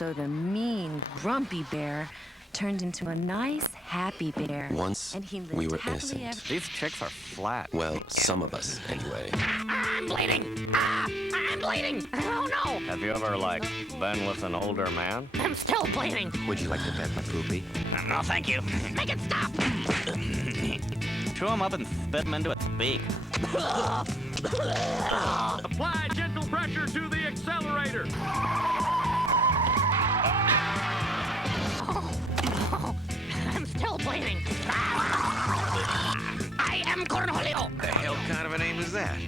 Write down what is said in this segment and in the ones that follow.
So the mean, grumpy bear turned into a nice, happy bear. Once, and he lived we were happily innocent. These chicks are flat. Well, some of us, anyway. I'm bleeding! I'm bleeding! Oh no! Have you ever, like, been with an older man? I'm still bleeding! Would you like to bet my poopy? No, thank you. Make it stop! Chew him up and spit him into its beak. Apply gentle pressure to the accelerator. I'm still bleeding! I am Cornholio! The hell kind of a name is that?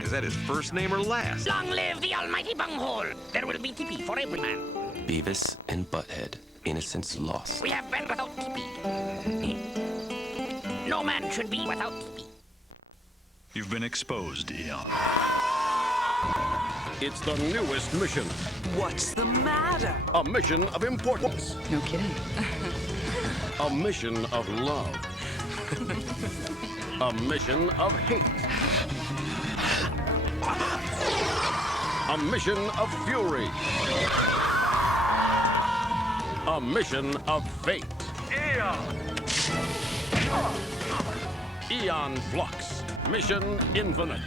Is that his first name or last? Long live the almighty bunghole! There will be tippy for every man. Beavis and Butthead. Innocence lost. We have been without tippy. No man should be without tippy. You've been exposed, Eon. It's the newest mission. What's the matter? A mission of importance. No kidding. A mission of love. A mission of hate. A mission of fury. A mission of fate. Eon Flux. Mission Infinite.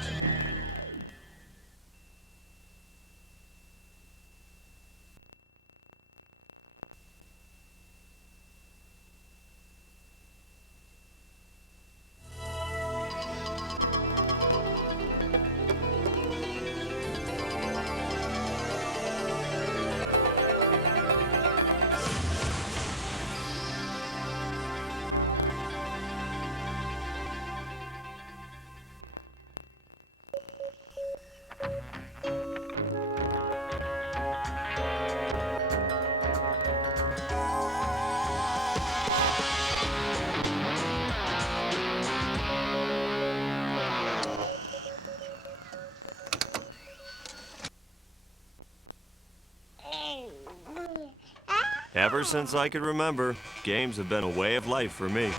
Ever since I could remember, games have been a way of life for me.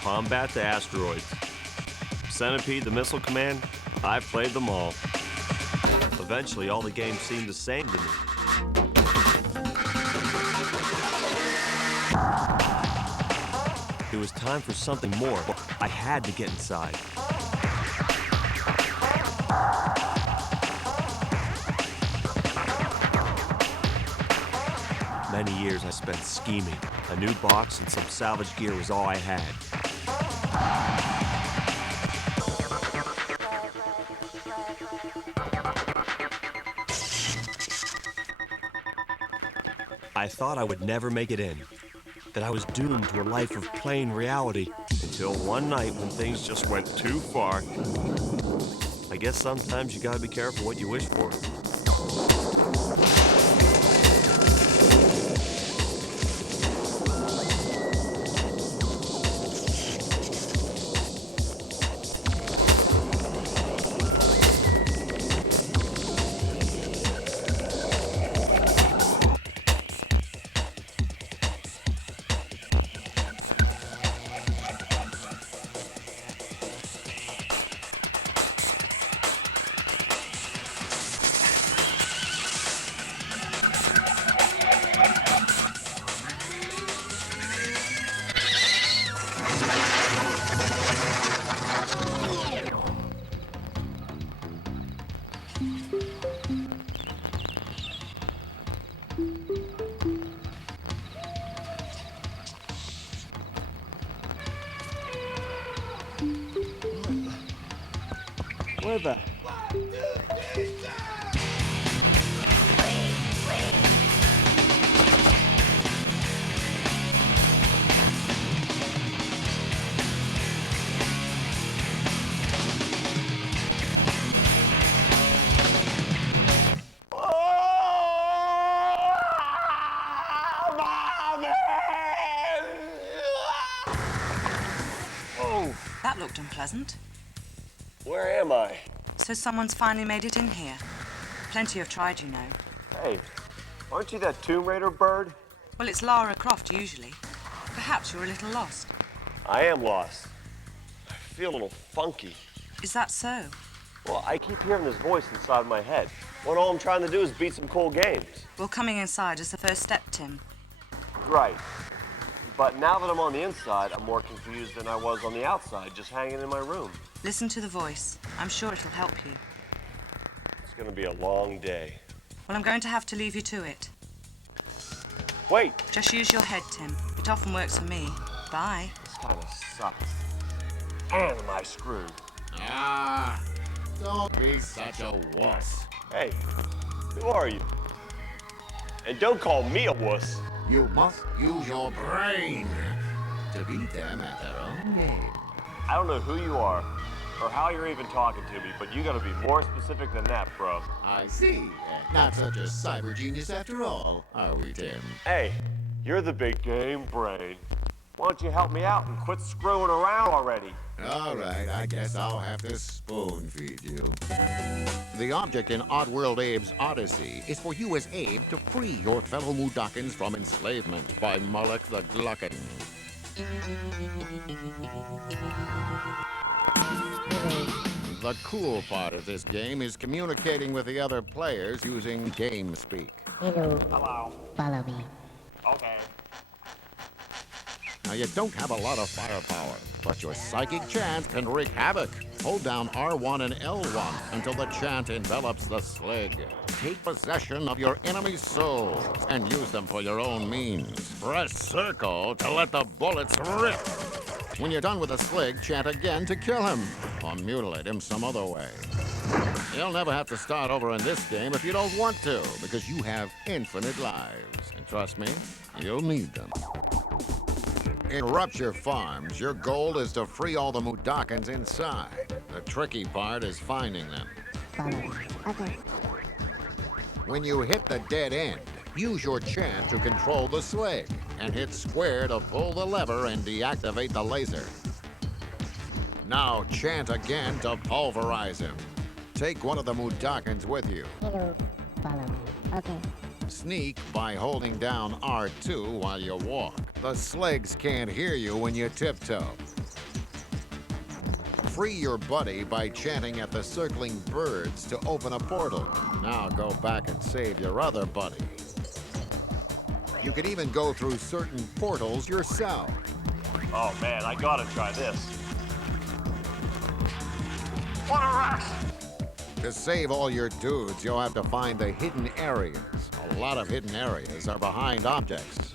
Combat the asteroids. Centipede the Missile Command, I've played them all. Eventually, all the games seemed the same to me. It was time for something more. I had to get inside. Many years I spent scheming. A new box and some salvage gear was all I had. I thought I would never make it in, that I was doomed to a life of plain reality, until one night when things just went too far. I guess sometimes you gotta be careful what you wish for. Where the... That looked unpleasant. Where am I? So someone's finally made it in here. Plenty have tried, you know. Hey, aren't you that Tomb Raider bird? Well, it's Lara Croft, usually. Perhaps you're a little lost. I am lost. I feel a little funky. Is that so? Well, I keep hearing this voice inside my head. When all I'm trying to do is beat some cool games. Well, coming inside is the first step, Tim. Right. But now that I'm on the inside, I'm more confused than I was on the outside, just hanging in my room. Listen to the voice. I'm sure it'll help you. It's gonna be a long day. Well, I'm going to have to leave you to it. Wait! Just use your head, Tim. It often works for me. Bye. This kind of sucks. And am I screwed? Ah, don't be such a wuss. Hey, who are you? And don't call me a wuss. You must use your brain to beat them at their own game. I don't know who you are or how you're even talking to me, but you gotta be more specific than that, bro. I see. Not such a cyber genius after all, are we, Tim? Hey, you're the big game brain. Why don't you help me out and quit screwing around already? All right, I guess I'll have to spoon feed you. The object in Oddworld Abe's Odyssey is for you as Abe to free your fellow Mudokons from enslavement by Moloch the Glutton. The cool part of this game is communicating with the other players using game speak. Hello. Hello. Follow me. Okay. Now, you don't have a lot of firepower, but your psychic chant can wreak havoc. Hold down R1 and L1 until the chant envelops the slig. Take possession of your enemy's souls and use them for your own means. Press circle to let the bullets rip. When you're done with the slig, chant again to kill him, or mutilate him some other way. You'll never have to start over in this game if you don't want to, because you have infinite lives. And trust me, you'll need them. In Rupture Farms, your goal is to free all the Mudokons inside. The tricky part is finding them. Follow me. Okay. When you hit the dead end, use your chant to control the slig, and hit square to pull the lever and deactivate the laser. Now chant again to pulverize him. Take one of the Mudokons with you. Hello. Follow me. Okay. Sneak by holding down R2 while you walk. The sligs can't hear you when you tiptoe. Free your buddy by chanting at the circling birds to open a portal. Now go back and save your other buddy. You can even go through certain portals yourself. Oh man, I gotta try this. What a rush! To save all your dudes, you'll have to find the hidden areas. A lot of hidden areas are behind objects.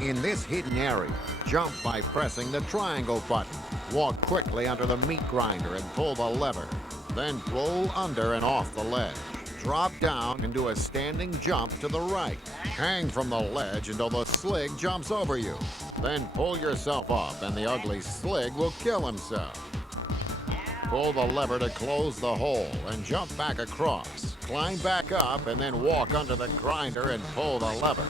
In this hidden area, jump by pressing the triangle button. Walk quickly under the meat grinder and pull the lever. Then roll under and off the ledge. Drop down and do a standing jump to the right. Hang from the ledge until the slig jumps over you. Then pull yourself up and the ugly slig will kill himself. Pull the lever to close the hole and jump back across. Climb back up and then walk under the grinder and pull the lever.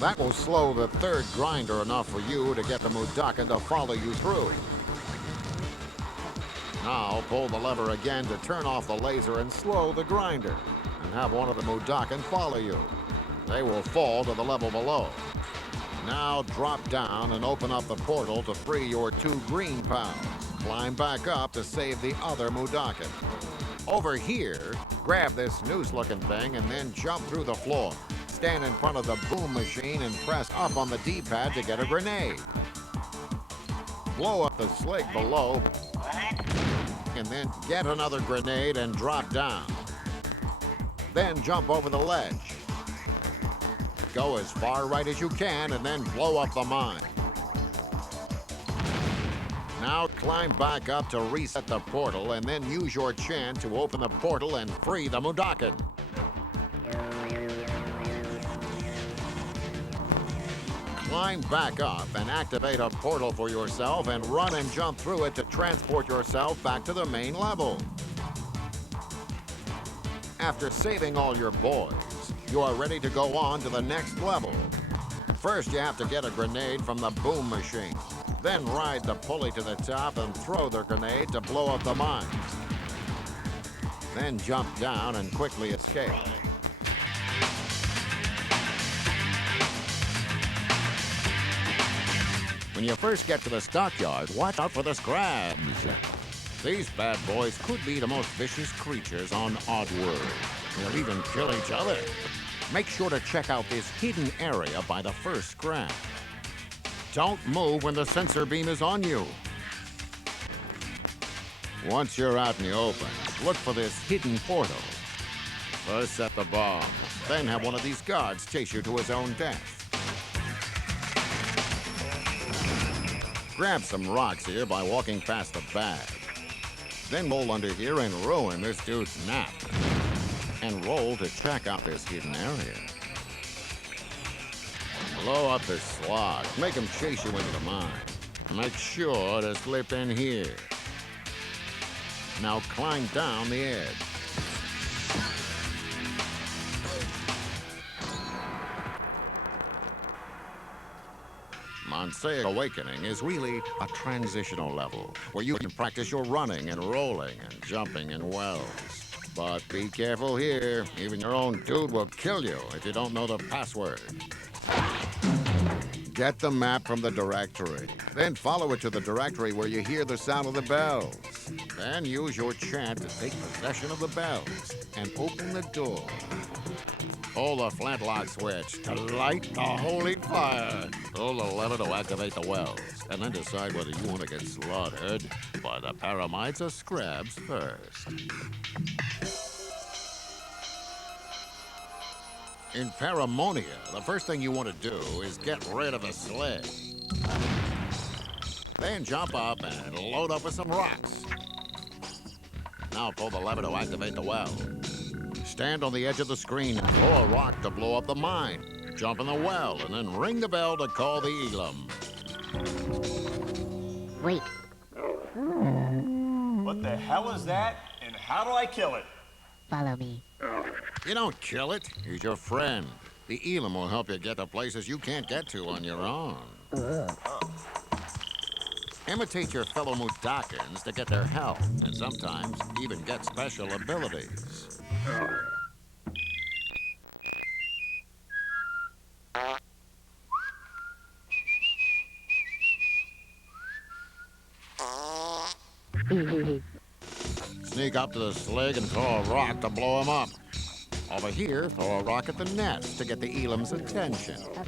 That will slow the third grinder enough for you to get the Mudokon to follow you through. Now pull the lever again to turn off the laser and slow the grinder, and have one of the Mudokon follow you. They will fall to the level below. Now drop down and open up the portal to free your two green pals. Climb back up to save the other Mudokon. Over here, grab this noose-looking thing and then jump through the floor. Stand in front of the boom machine and press up on the D-pad to get a grenade. Blow up the slig below, and then get another grenade and drop down. Then jump over the ledge. Go as far right as you can and then blow up the mine. Now climb back up to reset the portal and then use your chant to open the portal and free the Mudokon. Climb back up and activate a portal for yourself and run and jump through it to transport yourself back to the main level. After saving all your boys, you are ready to go on to the next level. First, you have to get a grenade from the boom machine. Then ride the pulley to the top and throw the grenade to blow up the mines. Then jump down and quickly escape. When you first get to the stockyard, watch out for the scrabs. These bad boys could be the most vicious creatures on Oddworld. They'll even kill each other. Make sure to check out this hidden area by the first scrap. Don't move when the sensor beam is on you. Once you're out in the open, look for this hidden portal. First set the bomb, then have one of these guards chase you to his own death. Grab some rocks here by walking past the bag. Then roll under here and ruin this dude's nap. And roll to check out this hidden area. Blow up the slog. Make him chase you into the mine. Make sure to slip in here. Now climb down the edge. Monseic Awakening is really a transitional level where you can practice your running and rolling and jumping in wells. But be careful here. Even your own dude will kill you if you don't know the password. Get the map from the directory. Then follow it to the directory where you hear the sound of the bells. Then use your chant to take possession of the bells and open the door. Hold the flintlock switch to light the holy fire. Hold the lever to activate the wells. And then decide whether you want to get slaughtered by the paramites or scrabs first. In Paramonia, the first thing you want to do is get rid of the sled. Then jump up and load up with some rocks. Now pull the lever to activate the well. Stand on the edge of the screen and throw a rock to blow up the mine. Jump in the well and then ring the bell to call the Elam. Wait. What the hell is that, and how do I kill it? Follow me. You don't kill it. He's your friend. The Elam will help you get to places you can't get to on your own. Imitate your fellow Mudokons to get their help, and sometimes even get special abilities. Sneak up to the slig and throw a rock to blow him up. Over here, throw a rock at the nest to get the Elam's attention. Okay.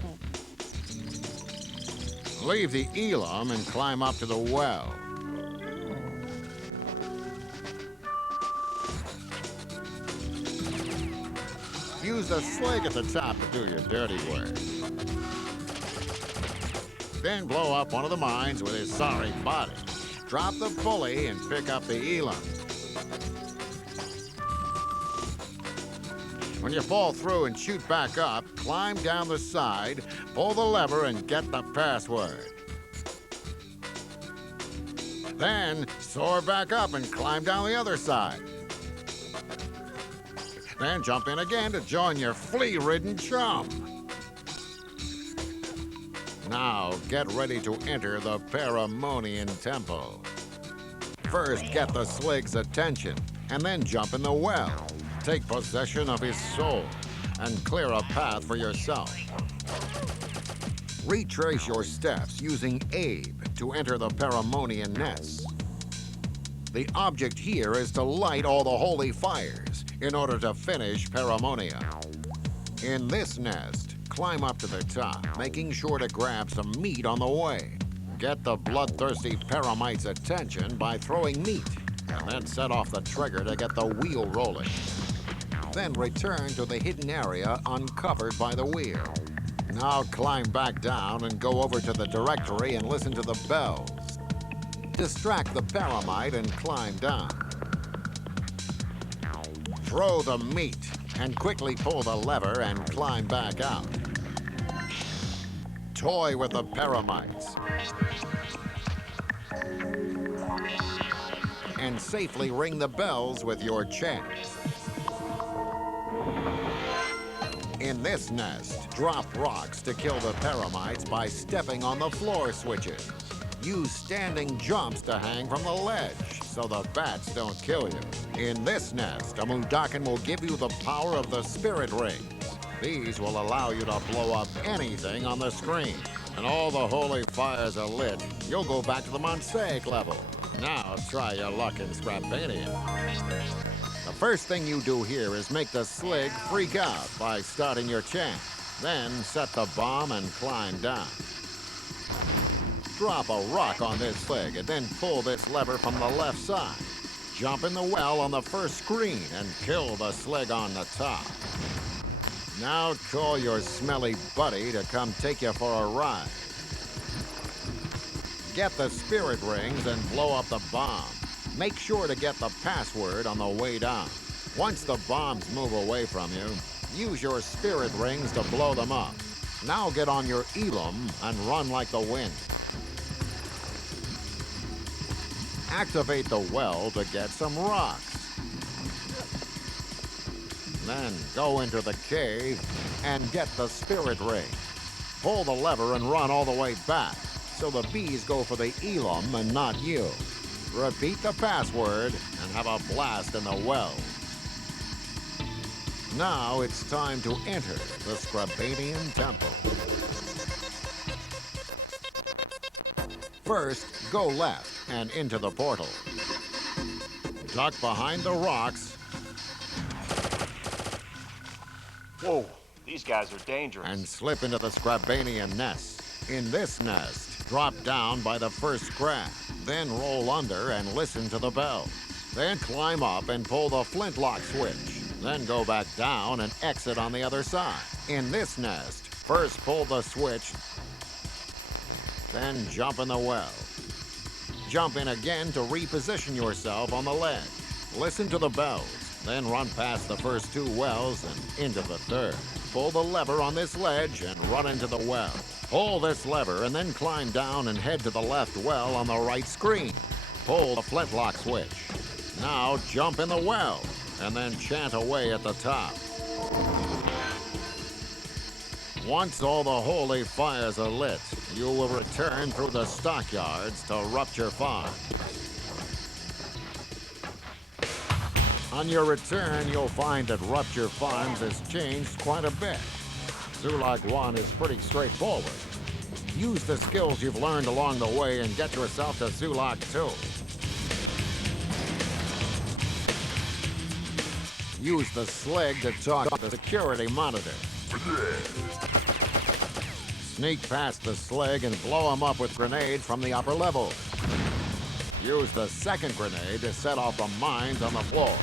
Leave the Elam and climb up to the well. Use the slig at the top to do your dirty work. Then blow up one of the mines with his sorry body. Drop the pulley and pick up the Elam. When you fall through and shoot back up, climb down the side, pull the lever, and get the password. Then soar back up and climb down the other side. Then jump in again to join your flea-ridden chum. Now get ready to enter the Paramonian Temple. First, get the slig's attention, and then jump in the well. Take possession of his soul, and clear a path for yourself. Retrace your steps using Abe to enter the Paramonian nest. The object here is to light all the holy fires in order to finish Paramonia. In this nest, climb up to the top, making sure to grab some meat on the way. Get the bloodthirsty Paramite's attention by throwing meat, and then set off the trigger to get the wheel rolling. Then return to the hidden area uncovered by the wheel. Now climb back down and go over to the directory and listen to the bells. Distract the Paramite and climb down. Throw the meat and quickly pull the lever and climb back out. Toy with the Paramites. And safely ring the bells with your chant. In this nest, drop rocks to kill the Paramites by stepping on the floor switches. Use standing jumps to hang from the ledge so the bats don't kill you. In this nest, a Mudokon will give you the power of the spirit rings. These will allow you to blow up anything on the screen. And all the holy fires are lit, you'll go back to the Monseic level. Now try your luck in Scrapania. The first thing you do here is make the slig freak out by starting your chant. Then set the bomb and climb down. Drop a rock on this slig and then pull this lever from the left side. Jump in the well on the first screen and kill the slig on the top. Now call your smelly buddy to come take you for a ride. Get the spirit rings and blow up the bomb. Make sure to get the password on the way down. Once the bombs move away from you, use your spirit rings to blow them up. Now get on your Elam and run like the wind. Activate the well to get some rocks. Then go into the cave and get the spirit ring. Pull the lever and run all the way back, so the bees go for the Elam and not you. Repeat the password and have a blast in the well. Now it's time to enter the Scrabanian Temple. First, go left and into the portal. Duck behind the rocks. Whoa, these guys are dangerous. And slip into the Scrabanian nest. In this nest, drop down by the first crab. Then roll under and listen to the bell. Then climb up and pull the flintlock switch. Then go back down and exit on the other side. In this nest, first pull the switch, then jump in the well. Jump in again to reposition yourself on the ledge. Listen to the bells, then run past the first two wells and into the third. Pull the lever on this ledge and run into the well. Pull this lever and then climb down and head to the left well on the right screen. Pull the flintlock switch. Now jump in the well and then chant away at the top. Once all the holy fires are lit, you will return through the stockyards to Rupture Farms. On your return, you'll find that Rupture Farms has changed quite a bit. Zulak 1 is pretty straightforward. Use the skills you've learned along the way and get yourself to Zulak 2. Use the slig to talk to the security monitor. Sneak past the slig and blow him up with grenades from the upper level. Use the second grenade to set off the mines on the floor.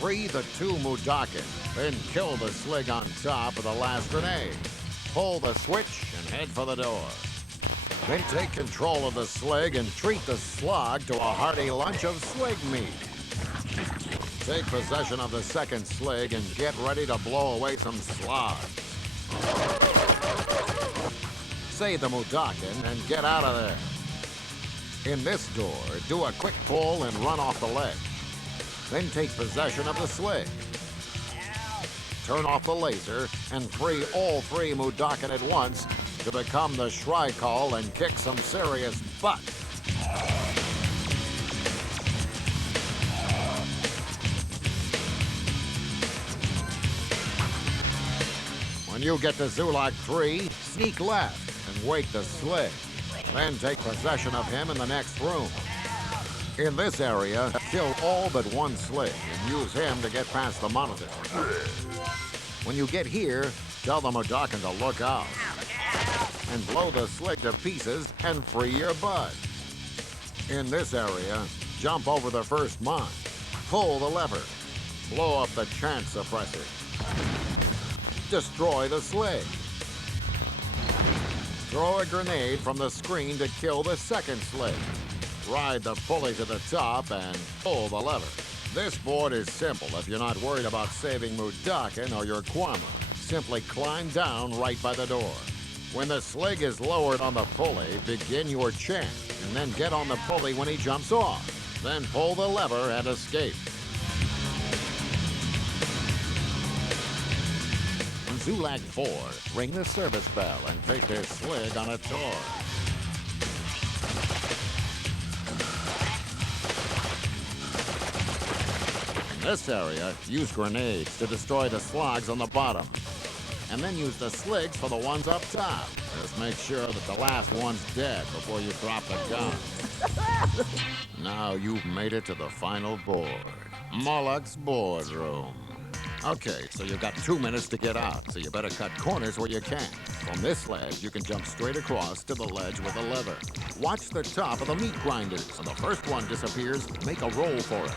Free the two Mudakin, then kill the slig on top of the last grenade. Pull the switch and head for the door. Then take control of the slig and treat the slog to a hearty lunch of slig meat. Take possession of the second slig and get ready to blow away some slogs. Save the Mudakin and get out of there. In this door, do a quick pull and run off the ledge. Then take possession of the slig. Turn off the laser and free all three Mudakin at once to become the Shrikal and kick some serious butt. When you get to Zulak 3, sneak left and wake the slig. Then take possession of him in the next room. In this area, kill all but one slig and use him to get past the monitor. When you get here, tell the Mudakin to look out. And blow the slig to pieces and free your bud. In this area, jump over the first mine. Pull the lever. Blow up the chant suppressor. Destroy the slig. Throw a grenade from the screen to kill the second slig. Ride the pulley to the top and pull the lever. This board is simple if you're not worried about saving Mudakin or your Kwama. Simply climb down right by the door. When the slig is lowered on the pulley, begin your chant, and then get on the pulley when he jumps off. Then pull the lever and escape. In Zulak 4, ring the service bell and take their slig on a tour. In this area, use grenades to destroy the slogs on the bottom. And then use the sligs for the ones up top. Just make sure that the last one's dead before you drop the gun. Now you've made it to the final board. Moloch's boardroom. Okay, so you've got 2 minutes to get out, so you better cut corners where you can. From this ledge, you can jump straight across to the ledge with a lever. Watch the top of the meat grinders. When the first one disappears, make a roll for it.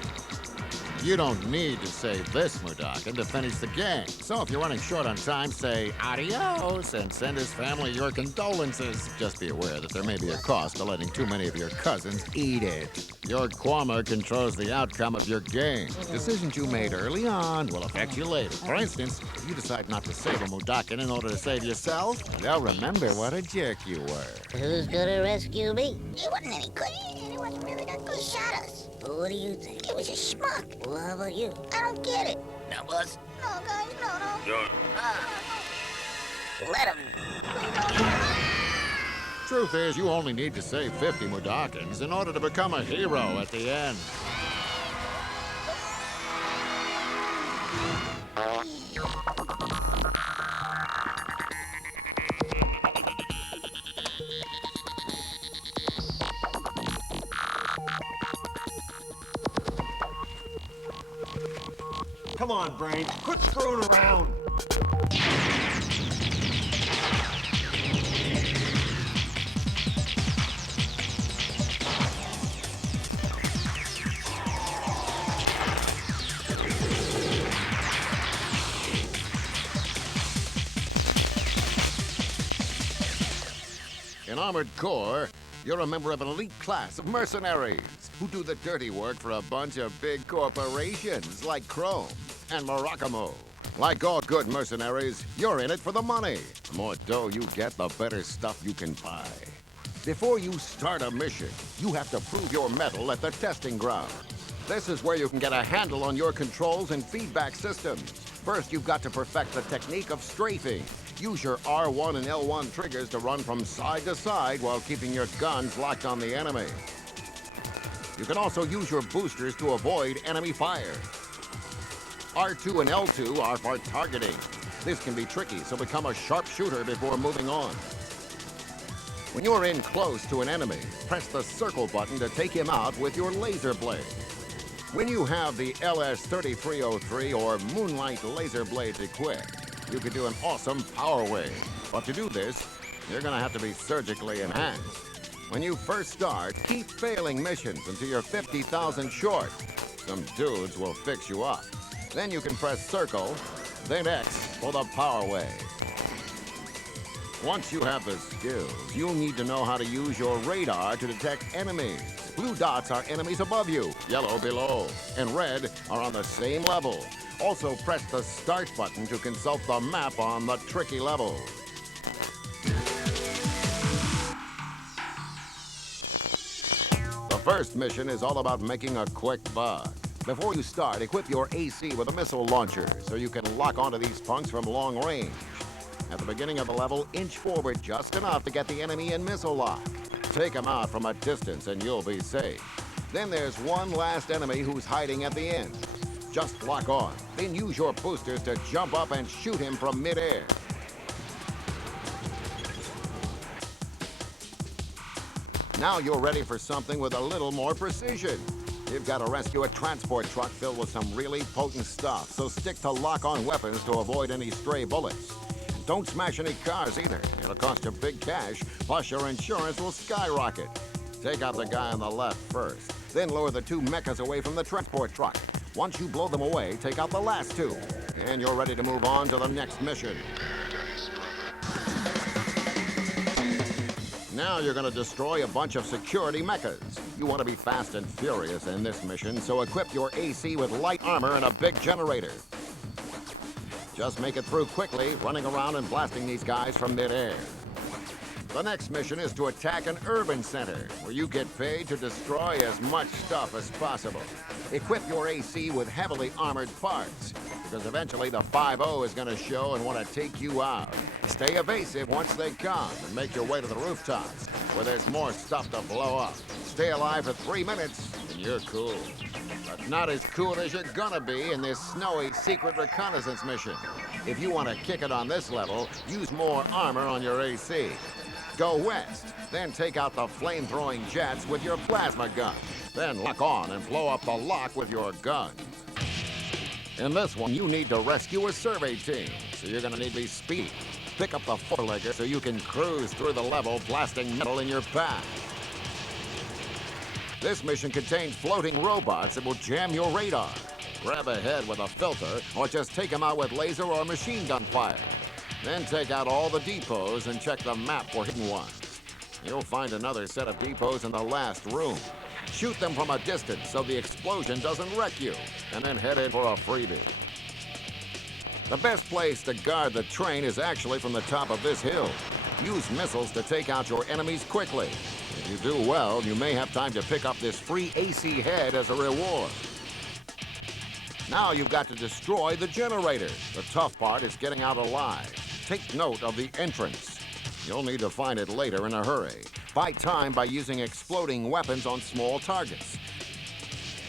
You don't need to save this Mudakin to finish the game. So if you're running short on time, say adios and send his family your condolences. Just be aware that there may be a cost to letting too many of your cousins eat it. Your Kwama controls the outcome of your game. Decisions you made early on will affect you later. For instance, if you decide not to save a Mudakin in order to save yourself, they'll remember what a jerk you were. Who's gonna rescue me? He wasn't any good. He wasn't really that good. He shot us. What do you think? It was a schmuck. Well, how about you? I don't get it. No, boss. No, guys, no. Sure. Let him. Truth is, you only need to save 50 Mudakins in order to become a hero at the end. Come on, Brain. Quit screwing around. In Armored Core, you're a member of an elite class of mercenaries who do the dirty work for a bunch of big corporations like Chrome and Morocamo. Like all good mercenaries, you're in it for the money. The more dough you get, the better stuff you can buy. Before you start a mission, you have to prove your mettle at the testing ground. This is where you can get a handle on your controls and feedback systems. First, you've got to perfect the technique of strafing. Use your R1 and L1 triggers to run from side to side while keeping your guns locked on the enemy. You can also use your boosters to avoid enemy fire. R2 and L2 are for targeting. This can be tricky, so become a sharpshooter before moving on. When you're in close to an enemy, press the circle button to take him out with your laser blade. When you have the LS-3303 or Moonlight laser blades equipped, you can do an awesome power wave. But to do this, you're gonna have to be surgically enhanced. When you first start, keep failing missions until you're 50,000 short. Some dudes will fix you up. Then you can press circle, then X for the power wave. Once you have the skills, you'll need to know how to use your radar to detect enemies. Blue dots are enemies above you, yellow below, and red are on the same level. Also press the start button to consult the map on the tricky level. The first mission is all about making a quick buck. Before you start, equip your AC with a missile launcher so you can lock onto these punks from long range. At the beginning of the level, inch forward just enough to get the enemy in missile lock. Take him out from a distance and you'll be safe. Then there's one last enemy who's hiding at the end. Just lock on, then use your boosters to jump up and shoot him from midair. Now you're ready for something with a little more precision. You've got to rescue a transport truck filled with some really potent stuff, so stick to lock-on weapons to avoid any stray bullets. Don't smash any cars either. It'll cost you big cash, plus your insurance will skyrocket. Take out the guy on the left first, then lower the 2 mechas away from the transport truck. Once you blow them away, take out the last 2, and you're ready to move on to the next mission. Now you're going to destroy a bunch of security mechas. You want to be fast and furious in this mission, so equip your AC with light armor and a big generator. Just make it through quickly, running around and blasting these guys from midair. The next mission is to attack an urban center, where you get paid to destroy as much stuff as possible. Equip your AC with heavily armored parts, because eventually the 5-0 is going to show and want to take you out. Stay evasive once they come, and make your way to the rooftops, where there's more stuff to blow up. Stay alive for 3 minutes, and you're cool. But not as cool as you're gonna be in this snowy secret reconnaissance mission. If you want to kick it on this level, use more armor on your AC. Go west, Then take out the flame-throwing jets with your plasma gun. Then lock on and blow up the lock with your gun. In this one, you need to rescue a survey team, so you're gonna need to be speedy. Pick up the four-legger so you can cruise through the level, blasting metal in your path. This mission contains floating robots that will jam your radar. Grab a head with a filter, or just take them out with laser or machine gun fire. Then take out all the depots and check the map for hidden ones. You'll find another set of depots in the last room. Shoot them from a distance so the explosion doesn't wreck you, and then head in for a freebie. The best place to guard the train is actually from the top of this hill. Use missiles to take out your enemies quickly. If you do well, you may have time to pick up this free AC head as a reward. Now you've got to destroy the generator. The tough part is getting out alive. Take note of the entrance. You'll need to find it later in a hurry. Buy time by using exploding weapons on small targets.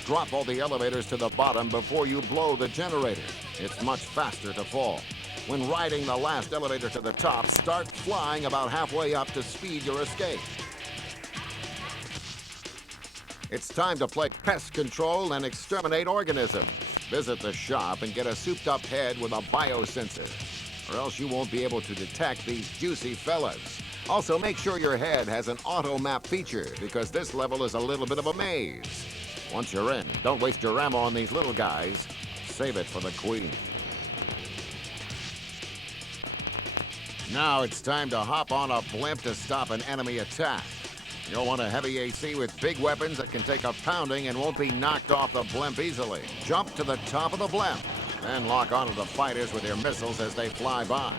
Drop all the elevators to the bottom before you blow the generator. It's much faster to fall. When riding the last elevator to the top, start flying about halfway up to speed your escape. It's time to play pest control and exterminate organisms. Visit the shop and get a souped-up head with a biosensor, or else you won't be able to detect these juicy fellas. Also, make sure your head has an auto map feature, because this level is a little bit of a maze. Once you're in, don't waste your ammo on these little guys. Save it for the queen. Now it's time to hop on a blimp to stop an enemy attack. You'll want a heavy AC with big weapons that can take a pounding and won't be knocked off the blimp easily. Jump to the top of the blimp, then lock onto the fighters with your missiles as they fly by.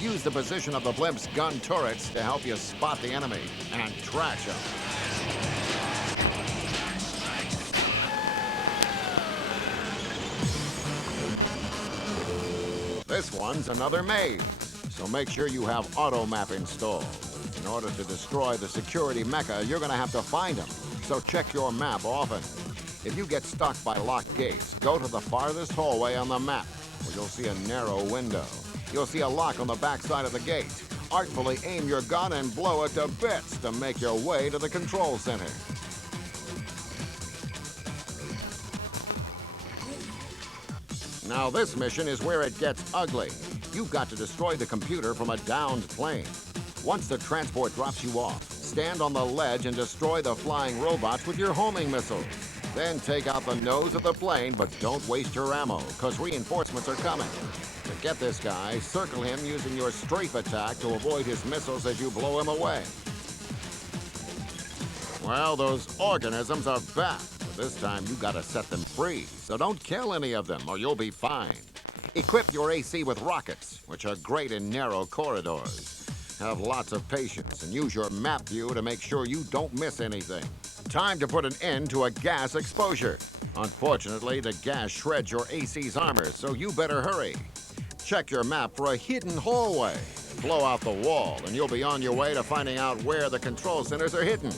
Use the position of the blimp's gun turrets to help you spot the enemy and trash them. This one's another maze, so make sure you have auto map installed. In order to destroy the security mecha, you're going to have to find them, so check your map often. If you get stuck by locked gates, go to the farthest hallway on the map, where you'll see a narrow window. You'll see a lock on the back side of the gate. Artfully aim your gun and blow it to bits to make your way to the control center. Now this mission is where it gets ugly. You've got to destroy the computer from a downed plane. Once the transport drops you off, stand on the ledge and destroy the flying robots with your homing missiles. Then take out the nose of the plane, but don't waste your ammo, because reinforcements are coming. To get this guy, circle him using your strafe attack to avoid his missiles as you blow him away. Well, those organisms are back, but this time you gotta set them free, so don't kill any of them or you'll be fined. Equip your AC with rockets, which are great in narrow corridors. Have lots of patience and use your map view to make sure you don't miss anything. Time to put an end to a gas exposure. Unfortunately, the gas shreds your AC's armor, so you better hurry. Check your map for a hidden hallway. Blow out the wall, and you'll be on your way to finding out where the control centers are hidden.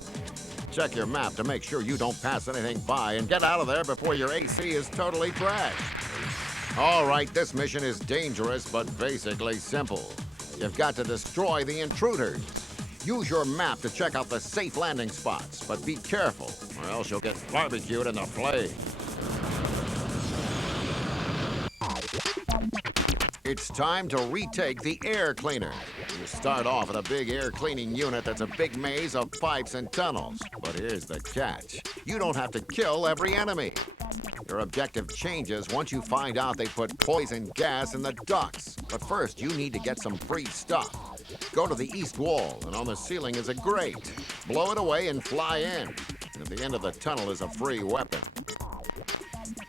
Check your map to make sure you don't pass anything by, and get out of there before your AC is totally trashed. All right, this mission is dangerous, but basically simple. You've got to destroy the intruders. Use your map to check out the safe landing spots, but be careful, or else you'll get barbecued in the flames. It's time to retake the air cleaner. You start off at a big air cleaning unit that's a big maze of pipes and tunnels. But here's the catch. You don't have to kill every enemy. Your objective changes once you find out they put poison gas in the ducts. But first, you need to get some free stuff. Go to the east wall, and on the ceiling is a grate. Blow it away and fly in. And at the end of the tunnel is a free weapon.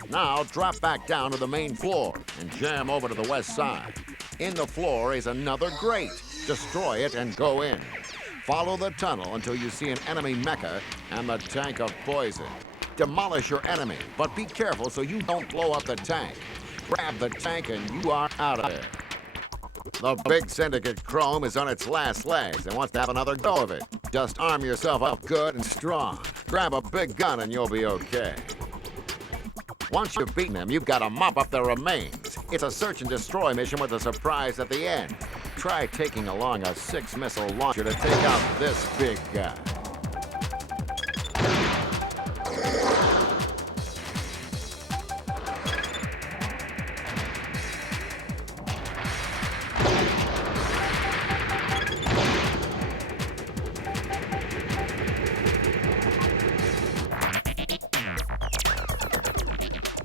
Now, drop back down to the main floor and jam over to the west side. In the floor is another grate. Destroy it and go in. Follow the tunnel until you see an enemy mecha and the tank of poison. Demolish your enemy, but be careful so you don't blow up the tank. Grab the tank and you are out of there. The big Syndicate Chrome is on its last legs and wants to have another go of it. Just arm yourself up good and strong. Grab a big gun and you'll be okay. Once you've beaten him, you've got to mop up the remains. It's a search and destroy mission with a surprise at the end. Try taking along a 6-missile launcher to take out this big guy.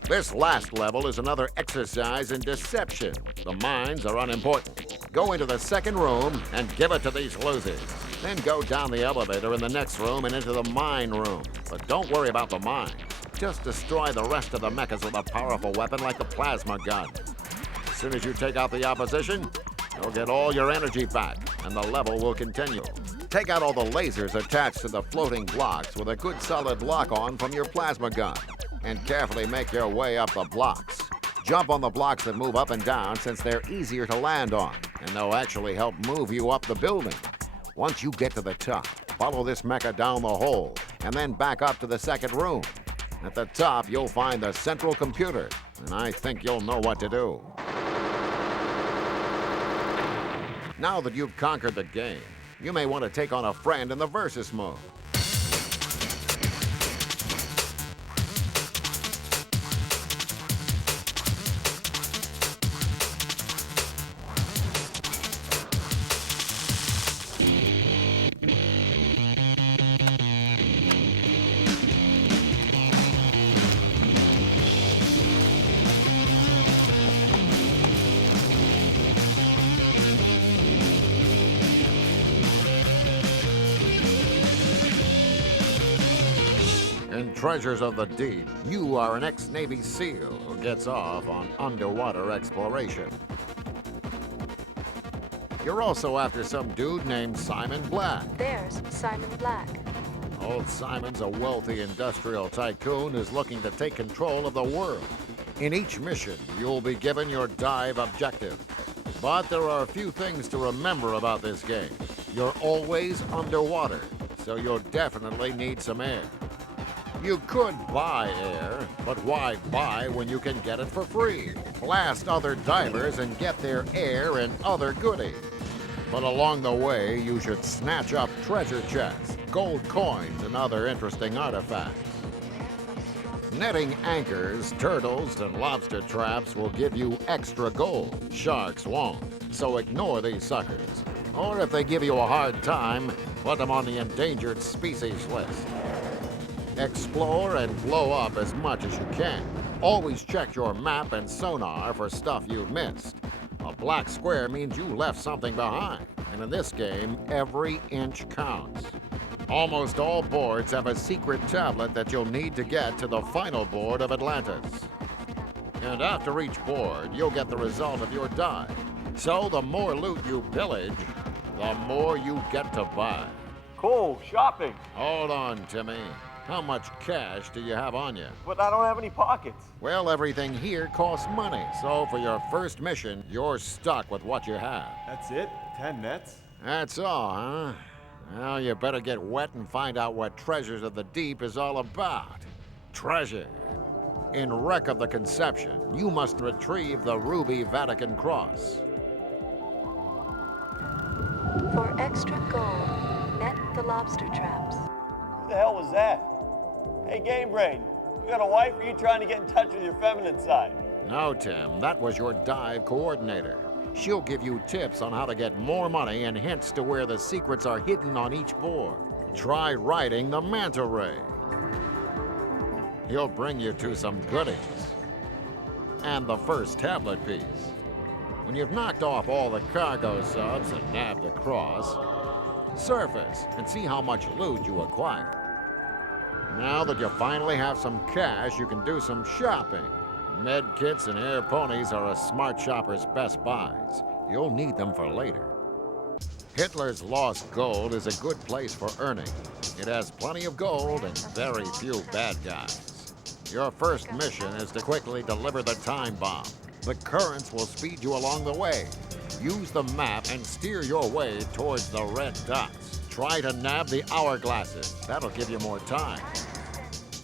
This last level is another exercise in deception. The mines are unimportant. Go into the second room and give it to these losers. Then go down the elevator in the next room and into the mine room. But don't worry about the mines. Just destroy the rest of the mechas with a powerful weapon like the plasma gun. As soon as you take out the opposition, you'll get all your energy back, and the level will continue. Take out all the lasers attached to the floating blocks with a good solid lock-on from your plasma gun, and carefully make your way up the blocks. Jump on the blocks that move up and down since they're easier to land on, and they'll actually help move you up the building. Once you get to the top, follow this mecha down the hole, and then back up to the second room. At the top, you'll find the central computer, and I think you'll know what to do. Now that you've conquered the game, you may want to take on a friend in the versus mode. In Treasures of the Deep, you are an ex-Navy SEAL who gets off on underwater exploration. You're also after some dude named Simon Black. There's Simon Black. Old Simon's a wealthy industrial tycoon who's looking to take control of the world. In each mission, you'll be given your dive objective. But there are a few things to remember about this game. You're always underwater, so you'll definitely need some air. You could buy air, but why buy when you can get it for free? Blast other divers and get their air and other goodies. But along the way, you should snatch up treasure chests, gold coins, and other interesting artifacts. Netting anchors, turtles, and lobster traps will give you extra gold. Sharks won't, so ignore these suckers. Or if they give you a hard time, put them on the endangered species list. Explore and blow up as much as you can. Always check your map and sonar for stuff you've missed. A black square means you left something behind, and in this game, every inch counts. Almost all boards have a secret tablet that you'll need to get to the final board of Atlantis. And after each board, you'll get the result of your dive. So the more loot you pillage, the more you get to buy. Cool, shopping. Hold on, Timmy. How much cash do you have on you? But I don't have any pockets. Well, everything here costs money, so for your first mission, you're stuck with what you have. That's it? 10 nets? That's all, huh? Well, you better get wet and find out what Treasures of the Deep is all about. Treasure. In Wreck of the Conception, you must retrieve the Ruby Vatican Cross. For extra gold, net the lobster traps. Who the hell was that? Hey, Game Brain, you got a wife or are you trying to get in touch with your feminine side? No, Tim, that was your dive coordinator. She'll give you tips on how to get more money and hints to where the secrets are hidden on each board. Try riding the manta ray. He'll bring you to some goodies. And the first tablet piece. When you've knocked off all the cargo subs and nabbed the cross, surface and see how much loot you acquire. Now that you finally have some cash, you can do some shopping. Med kits and air ponies are a smart shopper's best buys. You'll need them for later. Hitler's Lost Gold is a good place for earning. It has plenty of gold and very few bad guys. Your first mission is to quickly deliver the time bomb. The currents will speed you along the way. Use the map and steer your way towards the red dots. Try to nab the hourglasses. That'll give you more time.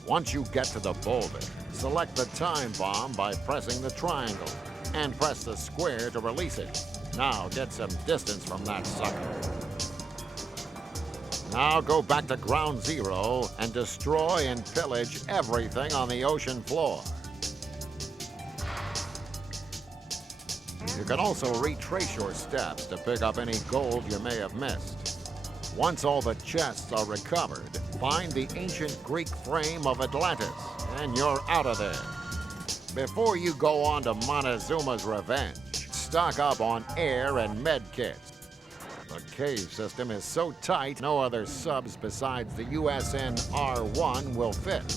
Once you get to the boulder, select the time bomb by pressing the triangle and press the square to release it. Now get some distance from that sucker. Now go back to ground zero and destroy and pillage everything on the ocean floor. You can also retrace your steps to pick up any gold you may have missed. Once all the chests are recovered, find the ancient Greek frame of Atlantis, and you're out of there. Before you go on to Montezuma's revenge, stock up on air and med kits. The cave system is so tight, no other subs besides the USN R1 will fit.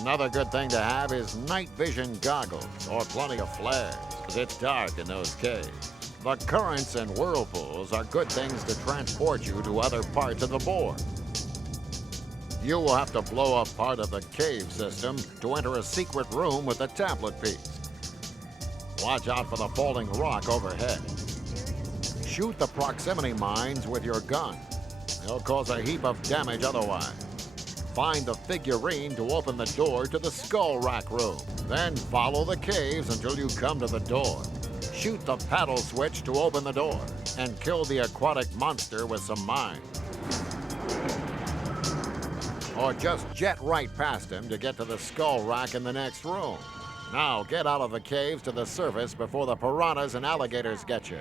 Another good thing to have is night vision goggles or plenty of flares, because it's dark in those caves. The currents and whirlpools are good things to transport you to other parts of the board. You will have to blow up part of the cave system to enter a secret room with a tablet piece. Watch out for the falling rock overhead. Shoot the proximity mines with your gun. They'll cause a heap of damage otherwise. Find the figurine to open the door to the skull rack room. Then follow the caves until you come to the door. Shoot the paddle switch to open the door, and kill the aquatic monster with some mines. Or just jet right past him to get to the skull rack in the next room. Now get out of the caves to the surface before the piranhas and alligators get you.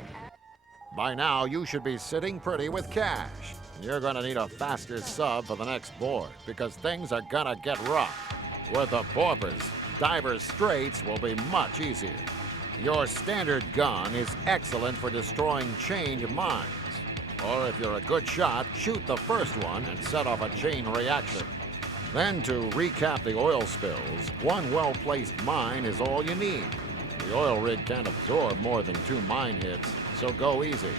By now, you should be sitting pretty with cash. You're gonna need a faster sub for the next board, because things are gonna get rough. With the porpoise, Diver's Straits will be much easier. Your standard gun is excellent for destroying chained mines. Or if you're a good shot, shoot the first one and set off a chain reaction. Then to recap the oil spills, one well-placed mine is all you need. The oil rig can't absorb more than 2 mine hits, so go easy.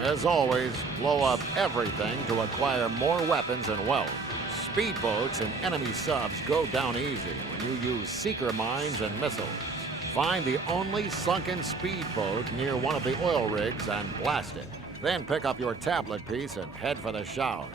As always, blow up everything to acquire more weapons and wealth. Speedboats and enemy subs go down easy when you use seeker mines and missiles. Find the only sunken speedboat near one of the oil rigs and blast it. Then pick up your tablet piece and head for the shower.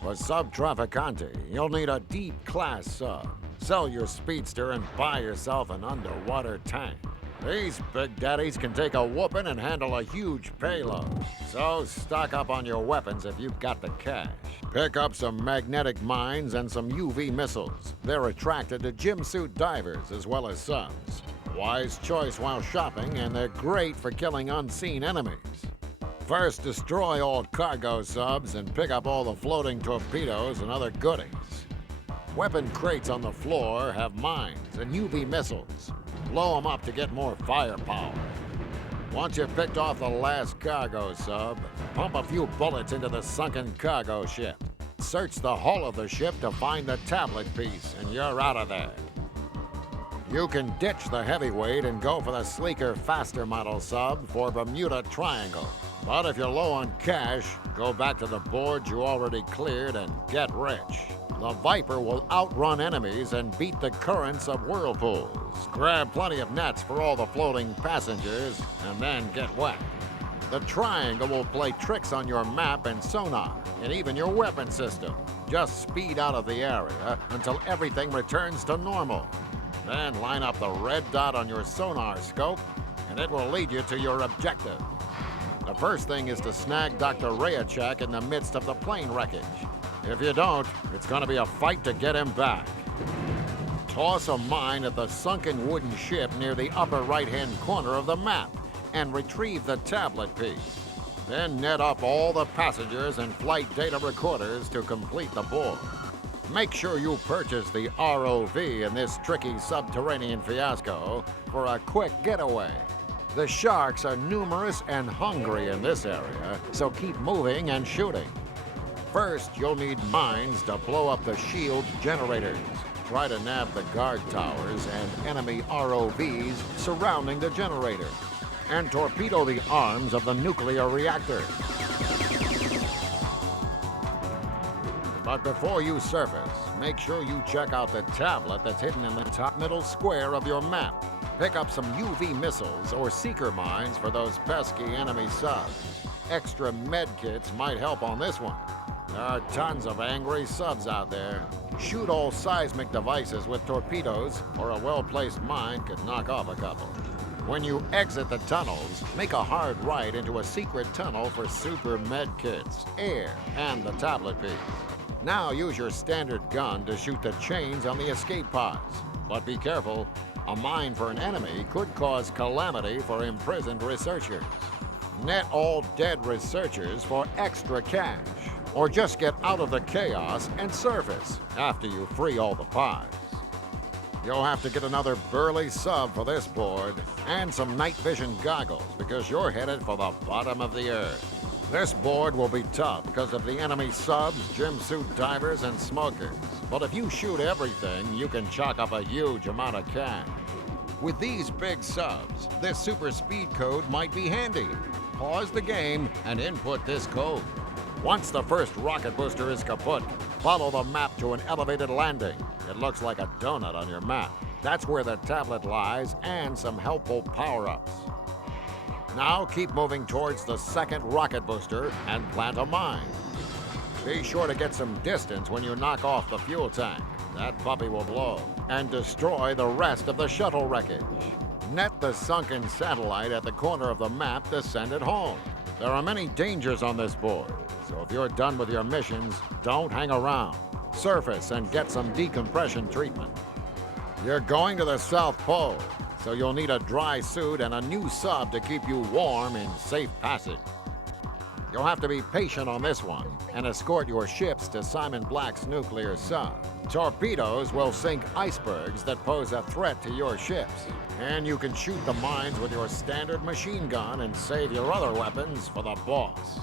For Sub Traficante, you'll need a deep-class sub. Sell your speedster and buy yourself an underwater tank. These big daddies can take a whooping and handle a huge payload. So stock up on your weapons if you've got the cash. Pick up some magnetic mines and some UV missiles. They're attracted to gym-suit divers as well as subs. Wise choice while shopping, and they're great for killing unseen enemies. First, destroy all cargo subs and pick up all the floating torpedoes and other goodies. Weapon crates on the floor have mines and UV missiles. Blow them up to get more firepower. Once you've picked off the last cargo sub, pump a few bullets into the sunken cargo ship. Search the hull of the ship to find the tablet piece, and you're out of there. You can ditch the heavyweight and go for the sleeker, faster model sub for Bermuda Triangle. But if you're low on cash, go back to the board you already cleared and get rich. The Viper will outrun enemies and beat the currents of whirlpools. Grab plenty of nets for all the floating passengers, and then get wet. The Triangle will play tricks on your map and sonar, and even your weapon system. Just speed out of the area until everything returns to normal. Then line up the red dot on your sonar scope, and it will lead you to your objective. The first thing is to snag Dr. Rayachek in the midst of the plane wreckage. If you don't, it's going to be a fight to get him back. Toss a mine at the sunken wooden ship near the upper right-hand corner of the map and retrieve the tablet piece. Then net up all the passengers and flight data recorders to complete the board. Make sure you purchase the ROV in this tricky subterranean fiasco for a quick getaway. The sharks are numerous and hungry in this area, so keep moving and shooting. First, you'll need mines to blow up the shield generators. Try to nab the guard towers and enemy ROVs surrounding the generator, and torpedo the arms of the nuclear reactor. But before you surface, make sure you check out the tablet that's hidden in the top middle square of your map. Pick up some UV missiles or seeker mines for those pesky enemy subs. Extra med kits might help on this one. There are tons of angry subs out there. Shoot all seismic devices with torpedoes, or a well-placed mine could knock off a couple. When you exit the tunnels, make a hard right into a secret tunnel for super med kits, air, and the tablet piece. Now use your standard gun to shoot the chains on the escape pods. But be careful, a mine for an enemy could cause calamity for imprisoned researchers. Net all dead researchers for extra cash, or just get out of the chaos and surface after you free all the pods. You'll have to get another burly sub for this board, and some night vision goggles because you're headed for the bottom of the earth. This board will be tough because of the enemy subs, gym suit divers, and smokers. But if you shoot everything, you can chalk up a huge amount of cash. With these big subs, this super speed code might be handy. Pause the game and input this code. Once the first rocket booster is kaput, follow the map to an elevated landing. It looks like a donut on your map. That's where the tablet lies and some helpful power-ups. Now keep moving towards the second rocket booster and plant a mine. Be sure to get some distance when you knock off the fuel tank. That puppy will blow. And destroy the rest of the shuttle wreckage. Net the sunken satellite at the corner of the map to send it home. There are many dangers on this board, so if you're done with your missions, don't hang around. Surface and get some decompression treatment. You're going to the South Pole, so you'll need a dry suit and a new sub to keep you warm in safe passage. You'll have to be patient on this one and escort your ships to Simon Black's nuclear sub. Torpedoes will sink icebergs that pose a threat to your ships, and you can shoot the mines with your standard machine gun and save your other weapons for the boss.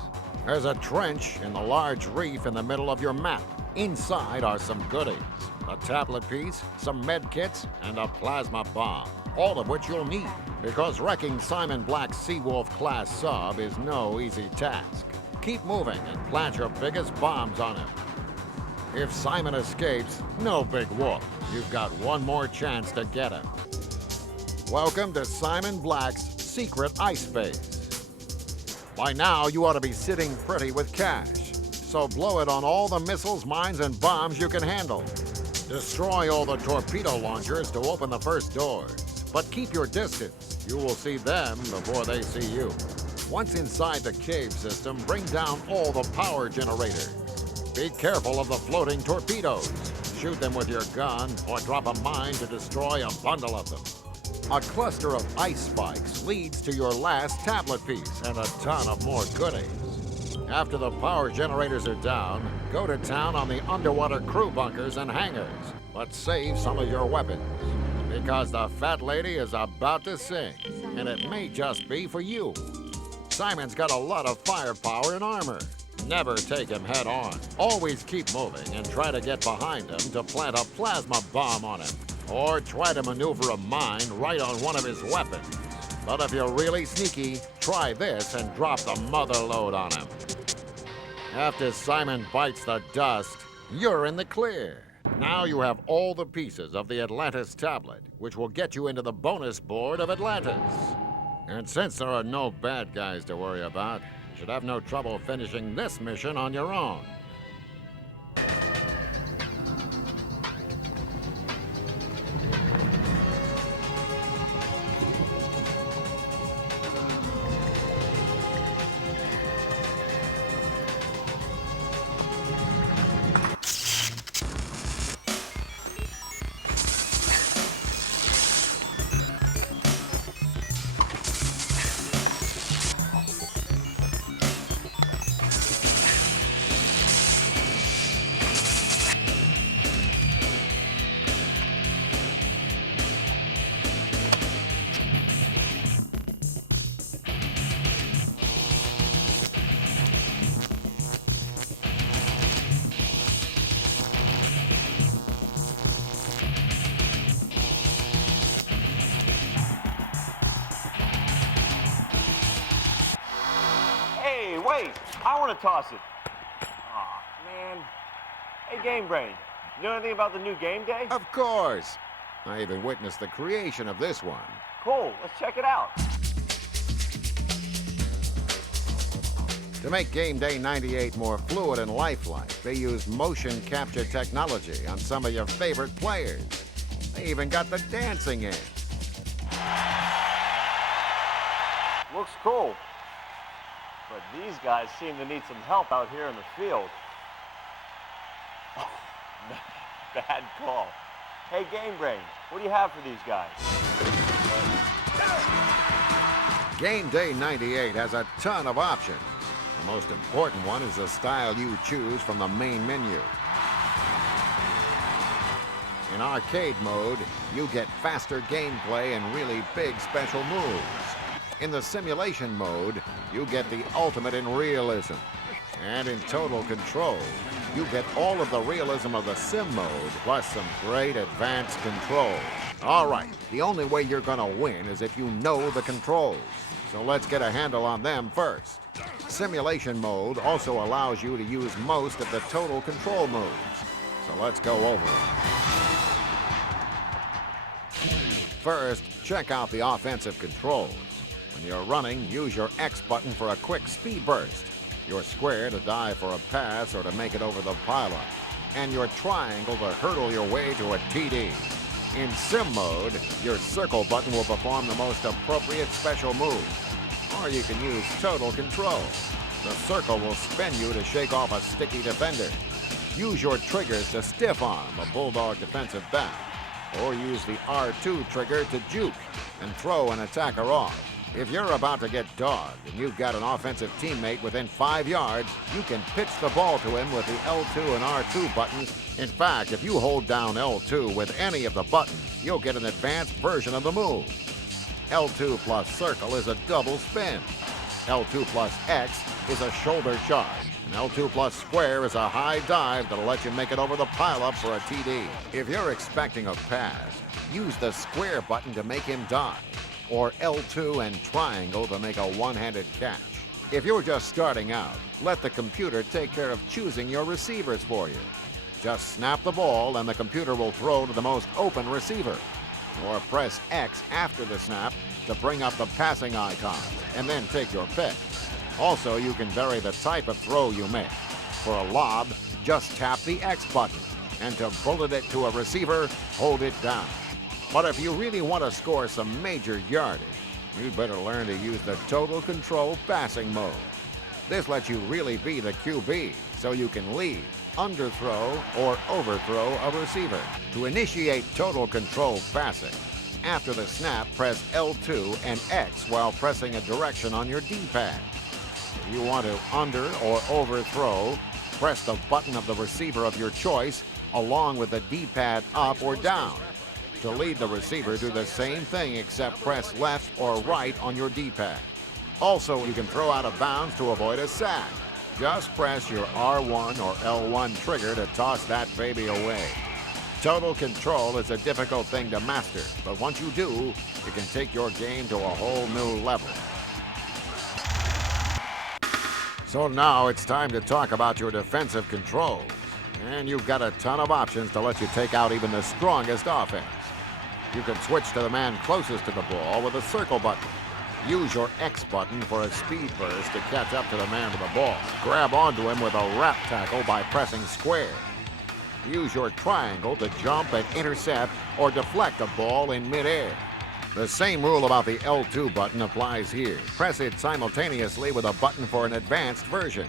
There's a trench in the large reef in the middle of your map. Inside are some goodies, a tablet piece, some med kits, and a plasma bomb, all of which you'll need, because wrecking Simon Black's Seawolf class sub is no easy task. Keep moving and plant your biggest bombs on him. If Simon escapes, no big whoop. You've got one more chance to get him. Welcome to Simon Black's secret ice base. By now, you ought to be sitting pretty with cash, so blow it on all the missiles, mines, and bombs you can handle. Destroy all the torpedo launchers to open the first doors, but keep your distance. You will see them before they see you. Once inside the cave system, bring down all the power generators. Be careful of the floating torpedoes. Shoot them with your gun or drop a mine to destroy a bundle of them. A cluster of ice spikes leads to your last tablet piece and a ton of more goodies. After the power generators are down, go to town on the underwater crew bunkers and hangars, but save some of your weapons, because the fat lady is about to sing, and it may just be for you. Simon's got a lot of firepower and armor. Never take him head on. Always keep moving and try to get behind him to plant a plasma bomb on him, or try to maneuver a mine right on one of his weapons. But if you're really sneaky, try this and drop the mother load on him. After Simon bites the dust, you're in the clear. Now you have all the pieces of the Atlantis tablet, which will get you into the bonus board of Atlantis. And since there are no bad guys to worry about, you should have no trouble finishing this mission on your own. Hey, wait! I want to toss it. Aw, man. Hey, Game Brain, you know anything about the new GameDay? Of course. I even witnessed the creation of this one. Cool, let's check it out. To make GameDay 98 more fluid and lifelike, they used motion capture technology on some of your favorite players. They even got the dancing in. Looks cool. But these guys seem to need some help out here in the field. Oh, bad call. Hey, Game Brain, what do you have for these guys? GameDay 98 has a ton of options. The most important one is the style you choose from the main menu. In arcade mode, you get faster gameplay and really big special moves. In the simulation mode, you get the ultimate in realism. And in total control, you get all of the realism of the sim mode, plus some great advanced controls. All right, the only way you're gonna win is if you know the controls. So let's get a handle on them first. Simulation mode also allows you to use most of the total control moves. So let's go over them. First, check out the offensive controls. When you're running, use your X button for a quick speed burst, your square to dive for a pass or to make it over the pile-up, and your triangle to hurdle your way to a TD. In sim mode, your circle button will perform the most appropriate special move, or you can use total control. The circle will spin you to shake off a sticky defender. Use your triggers to stiff arm a bulldog defensive back, or use the R2 trigger to juke and throw an attacker off. If you're about to get dogged and you've got an offensive teammate within 5 yards, you can pitch the ball to him with the L2 and R2 buttons. In fact, if you hold down L2 with any of the buttons, you'll get an advanced version of the move. L2 plus circle is a double spin. L2 plus X is a shoulder charge. And L2 plus square is a high dive that'll let you make it over the pile-up for a TD. If you're expecting a pass, use the square button to make him dive, or L2 and triangle to make a one-handed catch. If you're just starting out, let the computer take care of choosing your receivers for you. Just snap the ball and the computer will throw to the most open receiver. Or press X after the snap to bring up the passing icon, and then take your pick. Also, you can vary the type of throw you make. For a lob, just tap the X button, and to bullet it to a receiver, hold it down. But if you really want to score some major yardage, you'd better learn to use the total control passing mode. This lets you really be the QB, so you can lead, underthrow, or overthrow a receiver. To initiate total control passing, after the snap, press L2 and X while pressing a direction on your D-pad. If you want to under or overthrow, press the button of the receiver of your choice along with the D-pad up or down. To lead the receiver, do the same thing except press left or right on your D-pad. Also, you can throw out of bounds to avoid a sack. Just press your R1 or L1 trigger to toss that baby away. Total control is a difficult thing to master, but once you do, you can take your game to a whole new level. So now it's time to talk about your defensive controls. And you've got a ton of options to let you take out even the strongest offense. You can switch to the man closest to the ball with a circle button. Use your X button for a speed burst to catch up to the man with the ball. Grab onto him with a wrap tackle by pressing square. Use your triangle to jump and intercept or deflect a ball in midair. The same rule about the L2 button applies here. Press it simultaneously with a button for an advanced version.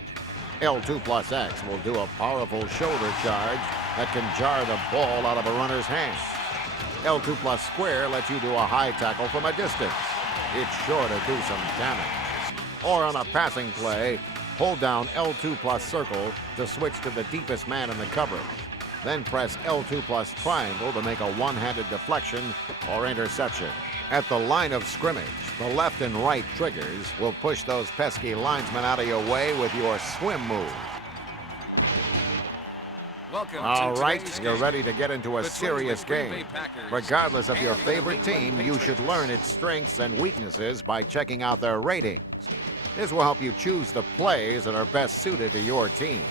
L2 plus X will do a powerful shoulder charge that can jar the ball out of a runner's hands. L2 plus square lets you do a high tackle from a distance. It's sure to do some damage. Or on a passing play, hold down L2 plus circle to switch to the deepest man in the cover. Then press L2 plus triangle to make a one-handed deflection or interception. At the line of scrimmage, the left and right triggers will push those pesky linesmen out of your way with your swim move. All right, you're ready to get into a serious game. Regardless of your favorite team, you should learn its strengths and weaknesses by checking out their ratings. This will help you choose the plays that are best suited to your team.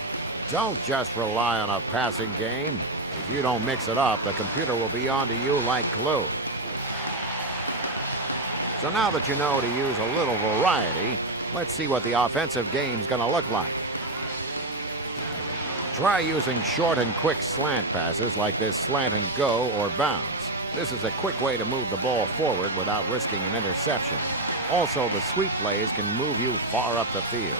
Don't just rely on a passing game. If you don't mix it up, the computer will be onto you like glue. So now that you know to use a little variety, let's see what the offensive game's gonna look like. Try using short and quick slant passes like this slant and go or bounce. This is a quick way to move the ball forward without risking an interception. Also, the sweep plays can move you far up the field.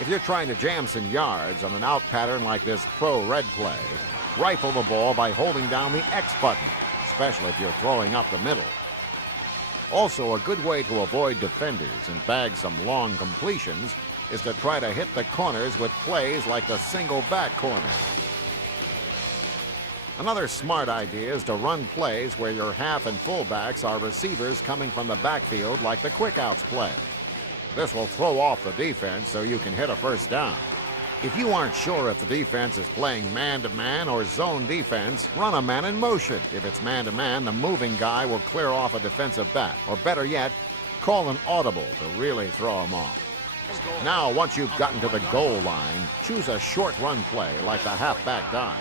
If you're trying to jam some yards on an out pattern like this pro red play, rifle the ball by holding down the X button, especially if you're throwing up the middle. Also, a good way to avoid defenders and bag some long completions is to try to hit the corners with plays like the single back corner. Another smart idea is to run plays where your half and fullbacks are receivers coming from the backfield like the quick outs play. This will throw off the defense so you can hit a first down. If you aren't sure if the defense is playing man-to-man or zone defense, run a man in motion. If it's man-to-man, the moving guy will clear off a defensive back. Or better yet, call an audible to really throw him off. Now, once you've gotten to the goal line, choose a short run play like the halfback dive.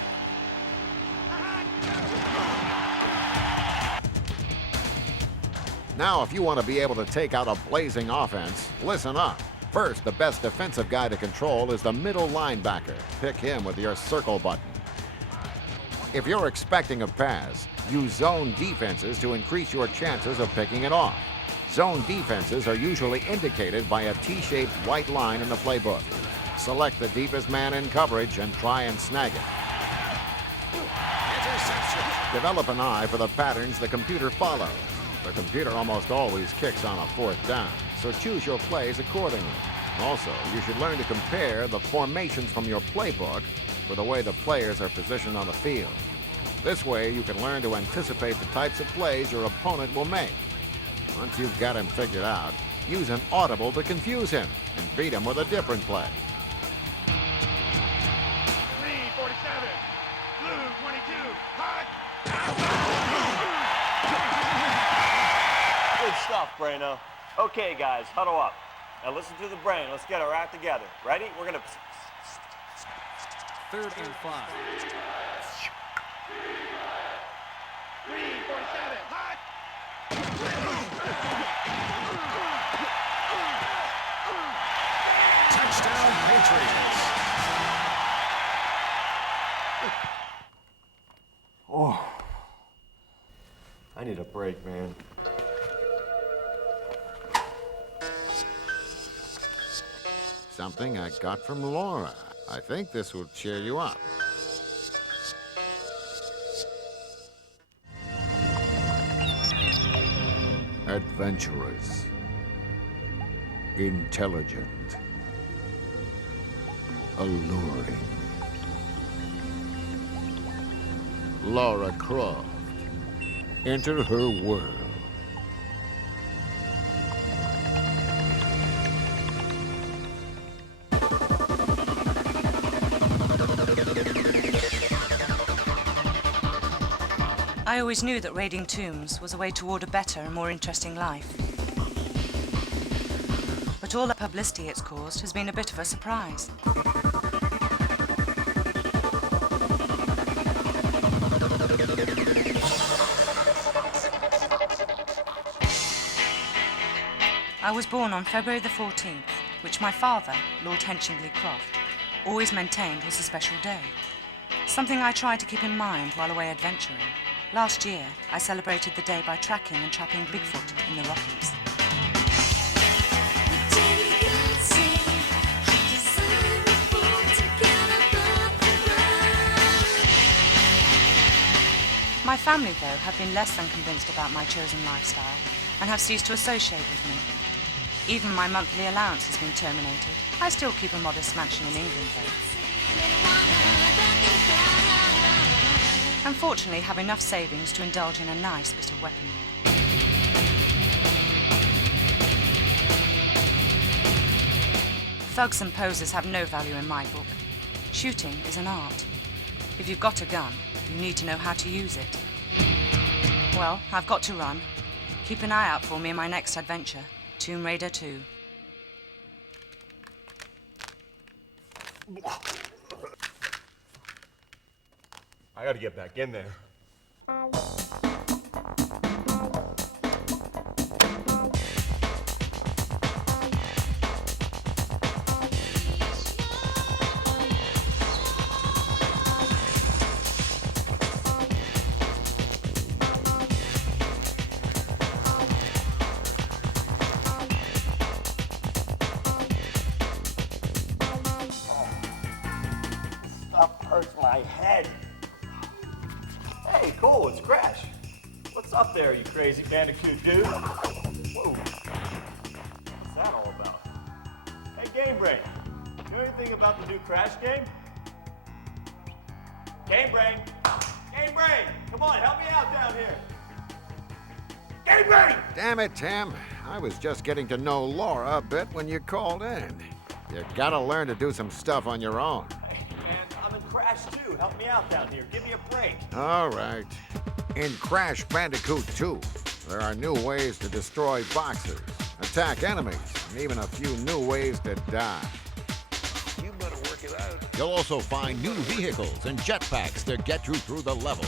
Now, if you want to be able to take out a blazing offense, listen up. First, the best defensive guy to control is the middle linebacker. Pick him with your circle button. If you're expecting a pass, use zone defenses to increase your chances of picking it off. Zone defenses are usually indicated by a T-shaped white line in the playbook. Select the deepest man in coverage and try and snag it. Develop an eye for the patterns the computer follows. The computer almost always kicks on a fourth down, so choose your plays accordingly. Also, you should learn to compare the formations from your playbook with the way the players are positioned on the field. This way, you can learn to anticipate the types of plays your opponent will make. Once you've got him figured out, use an audible to confuse him and beat him with a different play. Green 47, blue 22, hot. Good stuff, Braino. Okay, guys, huddle up. Now listen to the brain. Let's get our act together. Ready? We're gonna... 3rd and 5. Green 47, hot. Touchdown, Patriots. Oh, I need a break, man. Something I got from Laura. I think this will cheer you up. Adventurous. Intelligent. Alluring. Laura Croft. Enter her world. I always knew that raiding tombs was a way toward a better and more interesting life. But all the publicity it's caused has been a bit of a surprise. I was born on February the 14th, which my father, Lord Henchingly Croft, always maintained was a special day. Something I tried to keep in mind while away adventuring. Last year, I celebrated the day by tracking and trapping Bigfoot in the Rockies. My family, though, have been less than convinced about my chosen lifestyle and have ceased to associate with me. Even my monthly allowance has been terminated. I still keep a modest mansion in England, though. Unfortunately, have enough savings to indulge in a nice bit of weaponry. Thugs and posers have no value in my book. Shooting is an art. If you've got a gun, you need to know how to use it. Well, I've got to run. Keep an eye out for me in my next adventure, Tomb Raider 2. I gotta get back in there. hurts my head. Hey, Cole, it's Crash. What's up there, you crazy Bandicoot dude? Whoa. What's that all about? Hey, Game Brain. Know anything about the new Crash game? Game Brain! Game Brain! Come on, help me out down here! Game Brain! Damn it, Tim. I was just getting to know Laura a bit when you called in. You gotta learn to do some stuff on your own. Hey, man, I'm in Crash too. Help me out down here. Give me a break. All right. In Crash Bandicoot 2, there are new ways to destroy boxes, attack enemies, and even a few new ways to die. You better work it out. You'll also find new vehicles and jetpacks to get you through the level.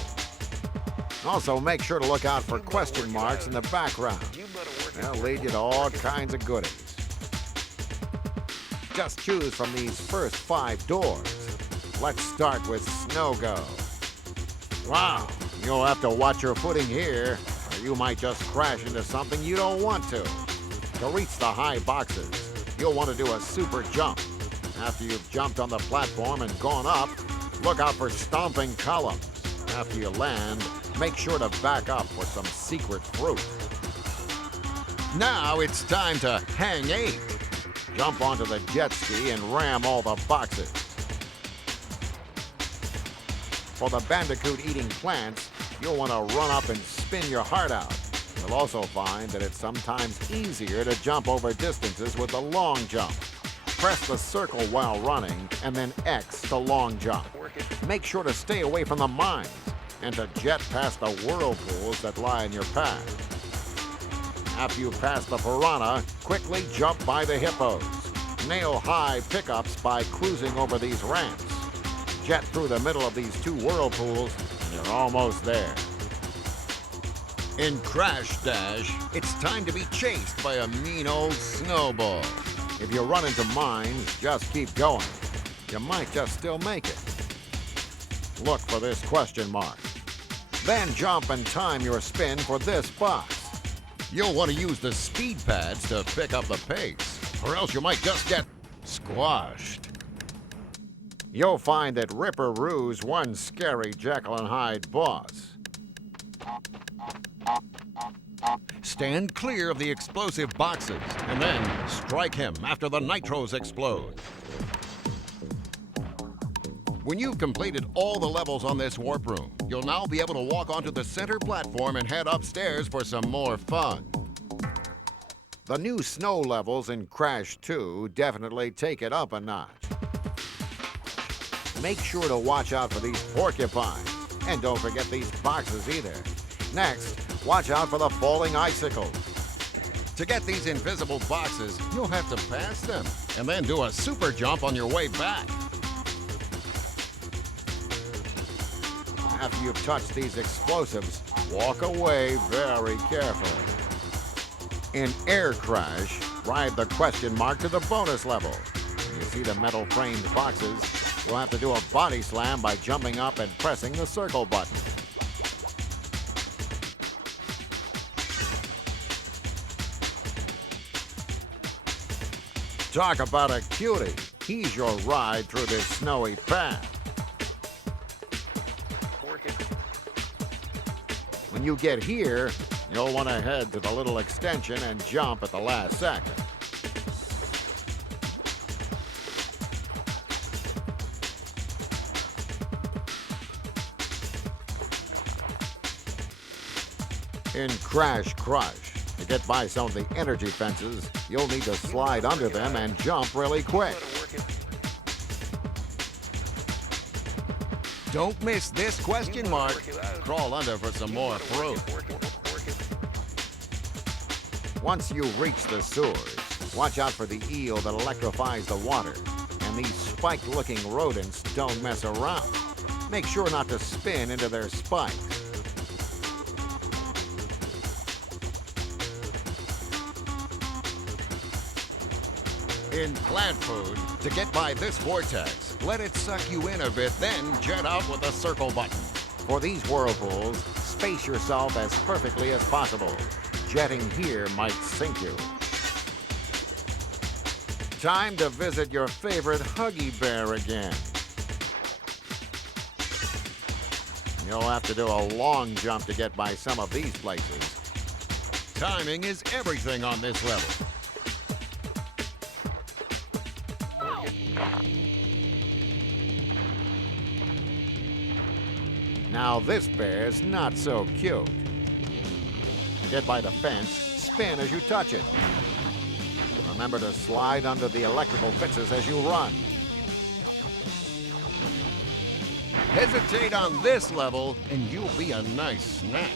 Also, make sure to look out for question marks in the background. They'll lead you to all kinds of goodies. Just choose from these first 5 doors. Let's start with Snow Go. Wow, you'll have to watch your footing here, or you might just crash into something you don't want to. To reach the high boxes, you'll want to do a super jump. After you've jumped on the platform and gone up, look out for stomping columns. After you land, make sure to back up for some secret fruit. Now it's time to hang 8. Jump onto the jet ski and ram all the boxes. For the Bandicoot eating plants, you'll want to run up and spin your heart out. You'll also find that it's sometimes easier to jump over distances with the long jump. Press the circle while running, and then X to long jump. Make sure to stay away from the mines, and to jet past the whirlpools that lie in your path. After you pass the piranha, quickly jump by the hippos. Nail high pickups by cruising over these ramps. Jet through the middle of these 2 whirlpools, and you're almost there. In Crash Dash, it's time to be chased by a mean old snowball. If you run into mines, just keep going. You might just still make it. Look for this question mark. Then jump and time your spin for this box. You'll want to use the speed pads to pick up the pace, or else you might just get squashed. You'll find that Ripperoo's one scary Jekyll and Hyde boss. Stand clear of the explosive boxes, and then strike him after the nitros explode. When you've completed all the levels on this warp room, you'll now be able to walk onto the center platform and head upstairs for some more fun. The new snow levels in Crash 2 definitely take it up a notch. Make sure to watch out for these porcupines, and don't forget these boxes either. Next, watch out for the falling icicles. To get these invisible boxes, you'll have to pass them, and then do a super jump on your way back. After you've touched these explosives, walk away very carefully. In Air Crash, ride the question mark to the bonus level. When you see the metal framed boxes, you'll have to do a body slam by jumping up and pressing the circle button. Talk about a cutie. He's your ride through this snowy path. When you get here, you'll want to head to the little extension and jump at the last second. In Crash Crush, to get by some of the energy fences, you'll need to slide under them and jump really quick. Don't miss this question mark. Crawl under for some more fruit. Once you reach the sewers, watch out for the eel that electrifies the water. And these spiked-looking rodents don't mess around. Make sure not to spin into their spikes. In plant food, to get by this vortex, let it suck you in a bit, then jet out with the circle button. For these whirlpools, space yourself as perfectly as possible. Jetting here might sink you. Time to visit your favorite Huggy Bear again. You'll have to do a long jump to get by some of these places. Timing is everything on this level. Now this bear's not so cute. To get by the fence, spin as you touch it. Remember to slide under the electrical fences as you run. Hesitate on this level, and you'll be a nice snack.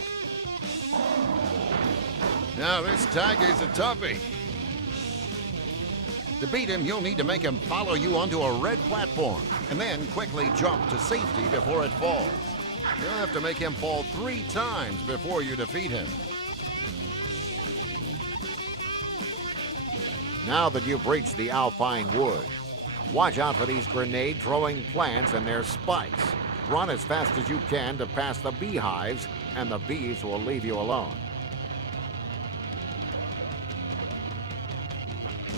Now this tiger's a toughie. To beat him, you'll need to make him follow you onto a red platform, and then quickly jump to safety before it falls. You'll have to make him fall 3 times before you defeat him. Now that you've reached the alpine wood, watch out for these grenade-throwing plants and their spikes. Run as fast as you can to pass the beehives, and the bees will leave you alone.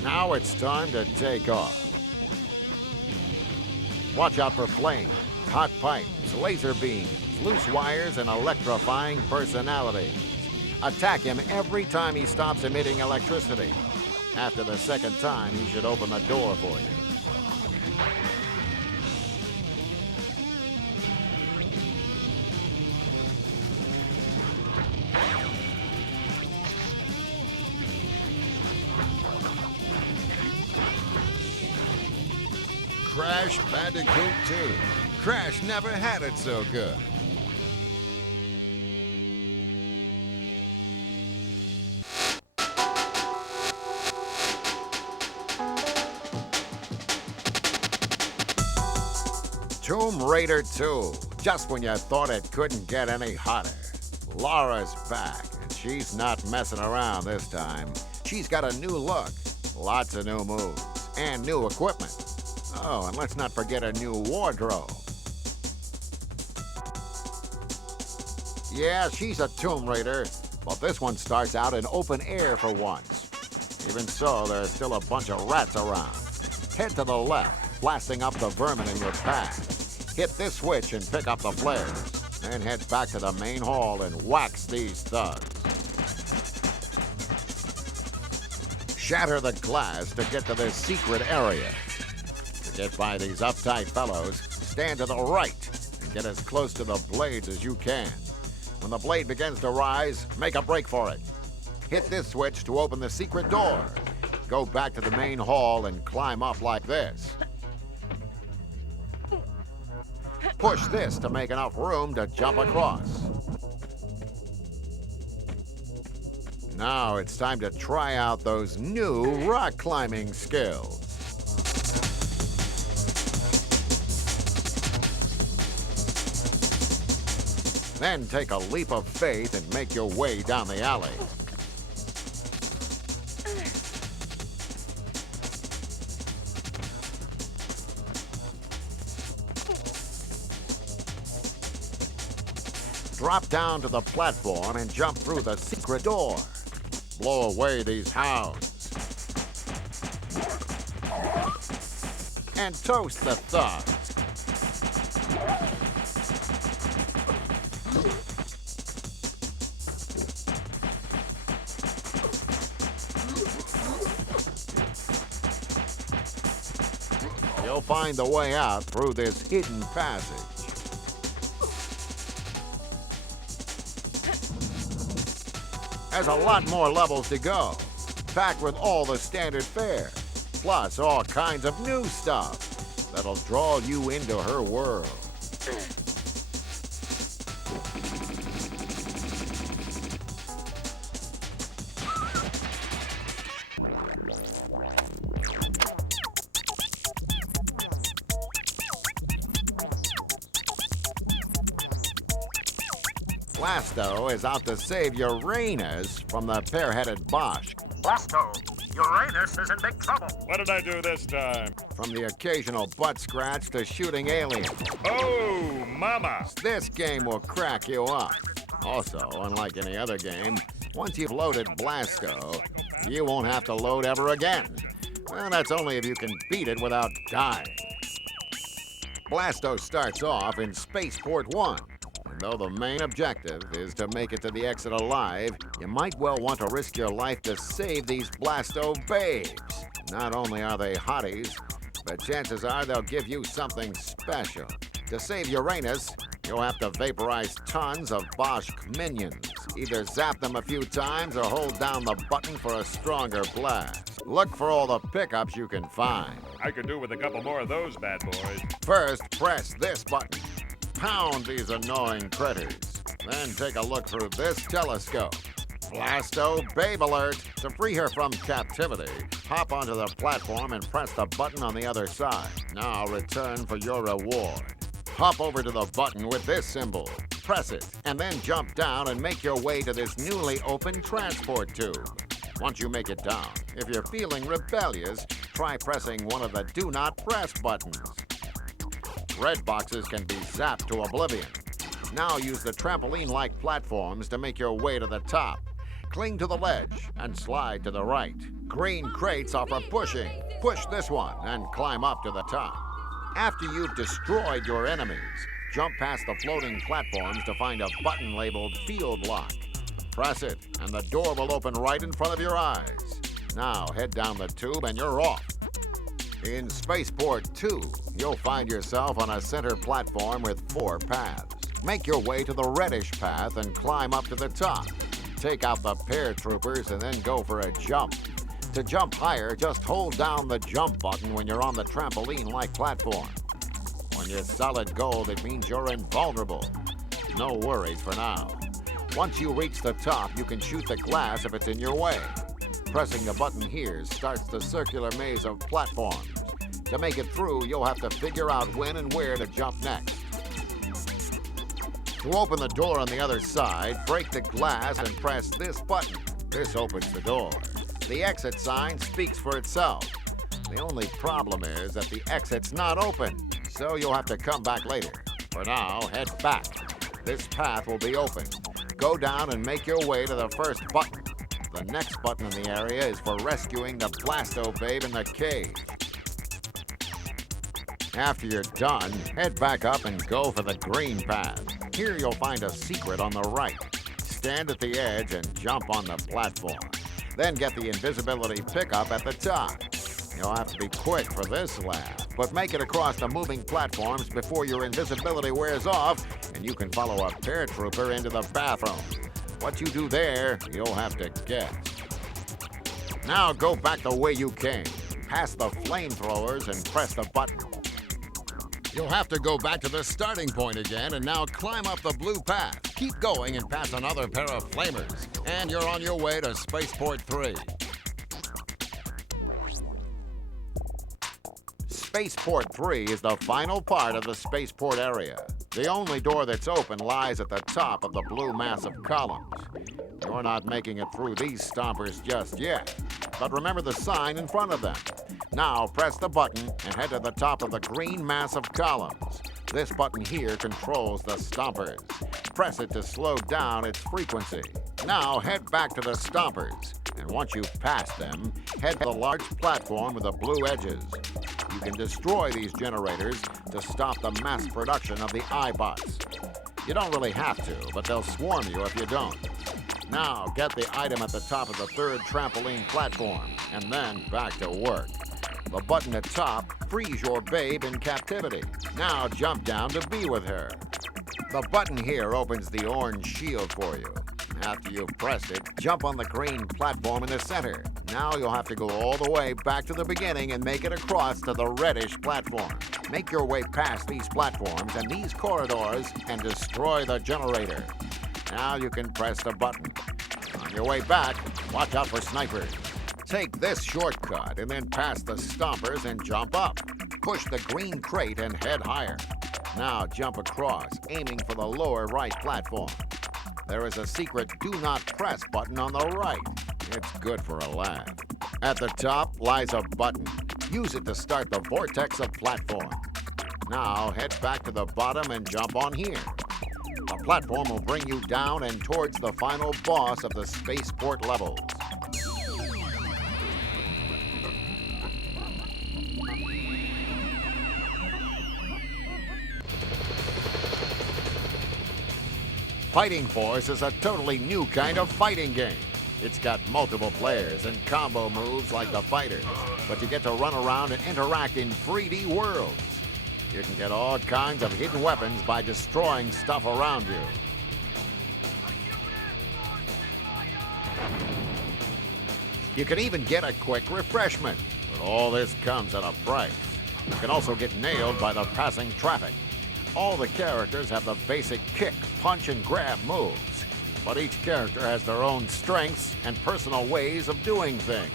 Now it's time to take off. Watch out for flames, hot pipes, laser beams, loose wires, and electrifying personalities. Attack him every time he stops emitting electricity. After the second time, he should open the door for you. Crash Bandicoot 2. Crash never had it so good. Tomb Raider 2. Just when you thought it couldn't get any hotter. Laura's back, and she's not messing around this time. She's got a new look, lots of new moves, and new equipment. Oh, and let's not forget a new wardrobe. Yeah, she's a Tomb Raider, but this one starts out in open air for once. Even so, there's still a bunch of rats around. Head to the left, blasting up the vermin in your path. Hit this switch and pick up the flares. Then head back to the main hall and wax these thugs. Shatter the glass to get to this secret area. To get by these uptight fellows, stand to the right and get as close to the blades as you can. When the blade begins to rise, make a break for it. Hit this switch to open the secret door. Go back to the main hall and climb up like this. Push this to make enough room to jump across. Now it's time to try out those new rock climbing skills. Then take a leap of faith and make your way down the alley. Drop down to the platform and jump through the secret door. Blow away these hounds. And toast the thugs. You'll find the way out through this hidden passage. There's a lot more levels to go, packed with all the standard fare, plus all kinds of new stuff that'll draw you into her world. Blasto is out to save Uranus from the pear-headed Bosch. Blasto, Uranus is in big trouble. What did I do this time? From the occasional butt scratch to shooting aliens. Oh, mama! This game will crack you up. Also, unlike any other game, once you've loaded Blasto, you won't have to load ever again. Well, that's only if you can beat it without dying. Blasto starts off in Spaceport 1. Though the main objective is to make it to the exit alive, you might well want to risk your life to save these Blasto babes. Not only are they hotties, but chances are they'll give you something special. To save Uranus, you'll have to vaporize tons of Boschk minions. Either zap them a few times or hold down the button for a stronger blast. Look for all the pickups you can find. I could do with a couple more of those bad boys. First, press this button. Pound these annoying critters. Then take a look through this telescope. Blasto, babe alert! To free her from captivity, hop onto the platform and press the button on the other side. Now return for your reward. Hop over to the button with this symbol. Press it, and then jump down and make your way to this newly opened transport tube. Once you make it down, if you're feeling rebellious, try pressing one of the Do Not Press buttons. Red boxes can be zapped to oblivion. Now use the trampoline-like platforms to make your way to the top. Cling to the ledge and slide to the right. Green crates offer pushing. Push this one and climb up to the top. After you've destroyed your enemies, jump past the floating platforms to find a button labeled Field Lock. Press it, and the door will open right in front of your eyes. Now head down the tube and you're off. In Spaceport 2, you'll find yourself on a center platform with 4 paths. Make your way to the reddish path and climb up to the top. Take out the paratroopers and then go for a jump. To jump higher, just hold down the jump button when you're on the trampoline-like platform. When you're solid gold, it means you're invulnerable. No worries for now. Once you reach the top, you can shoot the glass if it's in your way. Pressing the button here starts the circular maze of platforms. To make it through, you'll have to figure out when and where to jump next. To open the door on the other side, break the glass and press this button. This opens the door. The exit sign speaks for itself. The only problem is that the exit's not open, so you'll have to come back later. For now, head back. This path will be open. Go down and make your way to the first button. The next button in the area is for rescuing the Blasto babe in the cage. After you're done, head back up and go for the green path. Here you'll find a secret on the right. Stand at the edge and jump on the platform. Then get the invisibility pickup at the top. You'll have to be quick for this lap, but make it across the moving platforms before your invisibility wears off and you can follow a paratrooper into the bathroom. What you do there, you'll have to guess. Now go back the way you came. Pass the flamethrowers and press the button. You'll have to go back to the starting point again and now climb up the blue path. Keep going and pass another pair of flamers. And you're on your way to Spaceport 3. Spaceport 3 is the final part of the spaceport area. The only door that's open lies at the top of the blue mass of columns. You're not making it through these stompers just yet, but remember the sign in front of them. Now press the button and head to the top of the green mass of columns. This button here controls the stompers. Press it to slow down its frequency. Now head back to the stompers, and once you've passed them, head to the large platform with the blue edges. You can destroy these generators to stop the mass production of the iBots. You don't really have to, but they'll swarm you if you don't. Now get the item at the top of the third trampoline platform, and then back to work. The button at top frees your babe in captivity. Now jump down to be with her. The button here opens the orange shield for you. After you've pressed it, jump on the green platform in the center. Now you'll have to go all the way back to the beginning and make it across to the reddish platform. Make your way past these platforms and these corridors and destroy the generator. Now you can press the button. On your way back, watch out for snipers. Take this shortcut and then pass the stompers and jump up. Push the green crate and head higher. Now jump across, aiming for the lower right platform. There is a secret Do Not Press button on the right. It's good for a laugh. At the top lies a button. Use it to start the vortex of platform. Now head back to the bottom and jump on here. A platform will bring you down and towards the final boss of the spaceport levels. Fighting Force is a totally new kind of fighting game. It's got multiple players and combo moves like the fighters, but you get to run around and interact in 3D worlds. You can get all kinds of hidden weapons by destroying stuff around you. You can even get a quick refreshment, but all this comes at a price. You can also get nailed by the passing traffic. All the characters have the basic kick, punch, and grab moves, but each character has their own strengths and personal ways of doing things.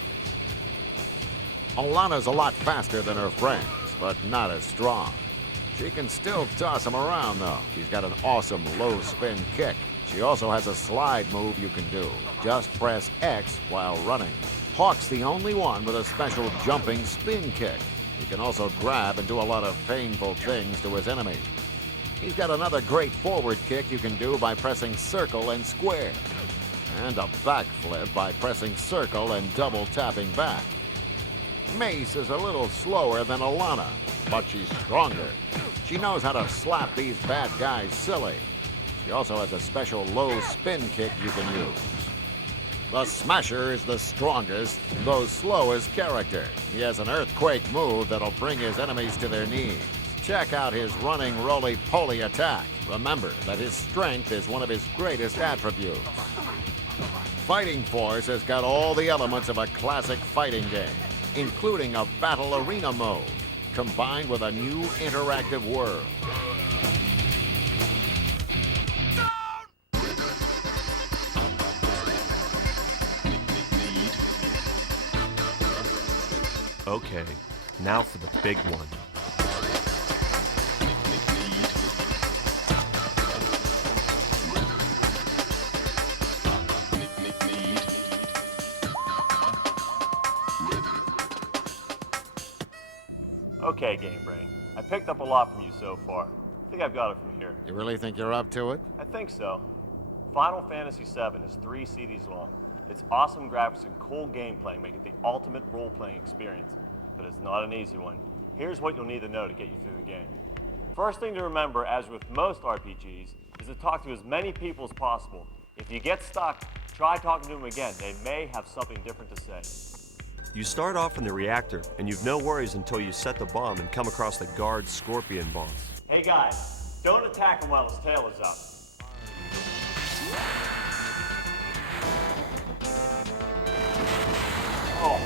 Alana's a lot faster than her friends, but not as strong. She can still toss them around, though. She's got an awesome low spin kick. She also has a slide move you can do. Just press X while running. Hawk's the only one with a special jumping spin kick. He can also grab and do a lot of painful things to his enemies. He's got another great forward kick you can do by pressing circle and square. And a backflip by pressing circle and double tapping back. Mace is a little slower than Alana, but she's stronger. She knows how to slap these bad guys silly. She also has a special low spin kick you can use. The Smasher is the strongest, though slowest character. He has an earthquake move that'll bring his enemies to their knees. Check out his running roly-poly attack. Remember that his strength is one of his greatest attributes. Fighting Force has got all the elements of a classic fighting game, including a battle arena mode, combined with a new interactive world. Okay, now for the big one. Okay, Game Brain. I picked up a lot from you so far. I think I've got it from here. You really think you're up to it? I think so. Final Fantasy VII is 3 CDs long. Its awesome graphics and cool gameplay make it the ultimate role-playing experience, but it's not an easy one. Here's what you'll need to know to get you through the game. First thing to remember, as with most RPGs, is to talk to as many people as possible. If you get stuck, try talking to them again. They may have something different to say. You start off in the reactor, and you've no worries until you set the bomb and come across the guard scorpion boss. Hey guys, don't attack him while his tail is up. Oh,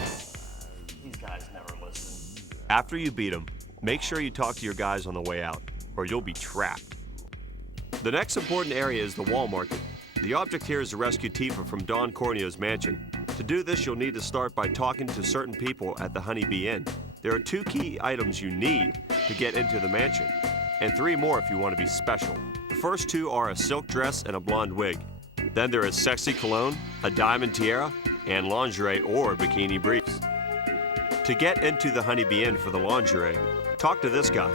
these guys never listen. After you beat him, make sure you talk to your guys on the way out, or you'll be trapped. The next important area is the wall market. The object here is to rescue Tifa from Don Corneo's mansion. To do this, you'll need to start by talking to certain people at the Honeybee Inn. There are 2 key items you need to get into the mansion, and 3 more if you want to be special. The first 2 are a silk dress and a blonde wig. Then there is sexy cologne, a diamond tiara, and lingerie or bikini briefs. To get into the Honeybee Inn for the lingerie, talk to this guy.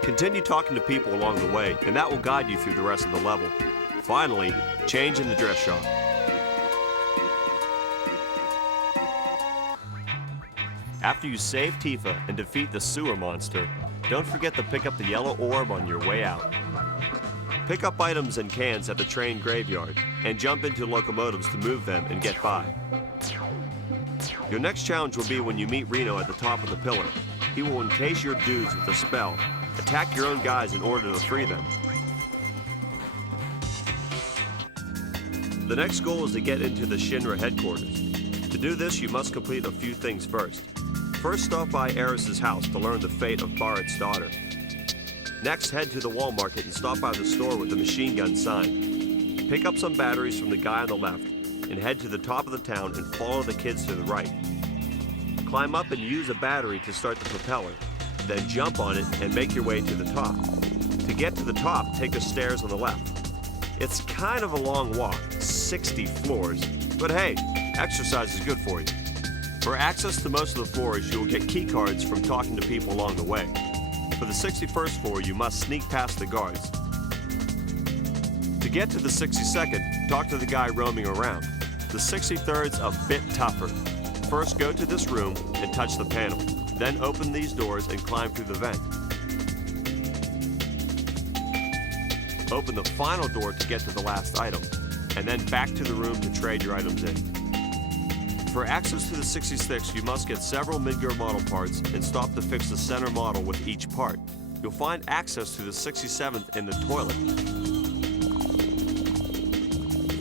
Continue talking to people along the way, and that will guide you through the rest of the level. Finally, change in the dress shop. After you save Tifa and defeat the sewer monster, don't forget to pick up the yellow orb on your way out. Pick up items and cans at the train graveyard and jump into locomotives to move them and get by. Your next challenge will be when you meet Reno at the top of the pillar. He will encase your dudes with a spell. Attack your own guys in order to free them. The next goal is to get into the Shinra headquarters. To do this, you must complete a few things first. First, stop by Eris's house to learn the fate of Barrett's daughter. Next, head to the wall market and stop by the store with the machine gun sign. Pick up some batteries from the guy on the left and head to the top of the town and follow the kids to the right. Climb up and use a battery to start the propeller, then jump on it and make your way to the top. To get to the top, take the stairs on the left. It's kind of a long walk, 60 floors, but hey, exercise is good for you. For access to most of the floors, you will get key cards from talking to people along the way. For the 61st floor, you must sneak past the guards. To get to the 62nd, talk to the guy roaming around. The 63rd's a bit tougher. First, go to this room and touch the panel. Then open these doors and climb through the vent. Open the final door to get to the last item, and then back to the room to trade your items in. For access to the 66, you must get several Midgar model parts and stop to fix the center model with each part. You'll find access to the 67th in the toilet.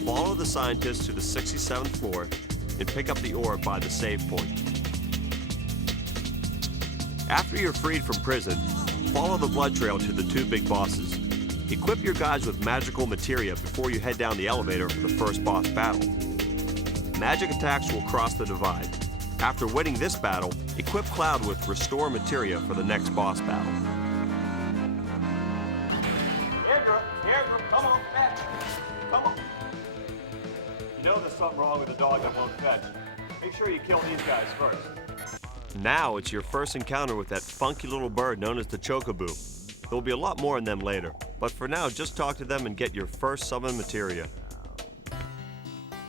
Follow the scientist to the 67th floor and pick up the orb by the save point. After you're freed from prison, follow the blood trail to the 2 big bosses. Equip your guys with magical materia before you head down the elevator for the first boss battle. Magic attacks will cross the divide. After winning this battle, equip Cloud with Restore Materia for the next boss battle. Here, girl, come on, fetch. Come on. You know there's something wrong with the dog that won't fetch. Make sure you kill these guys first. Now it's your first encounter with that funky little bird known as the Chocoboo. There'll be a lot more on them later, but for now, just talk to them and get your first summon materia.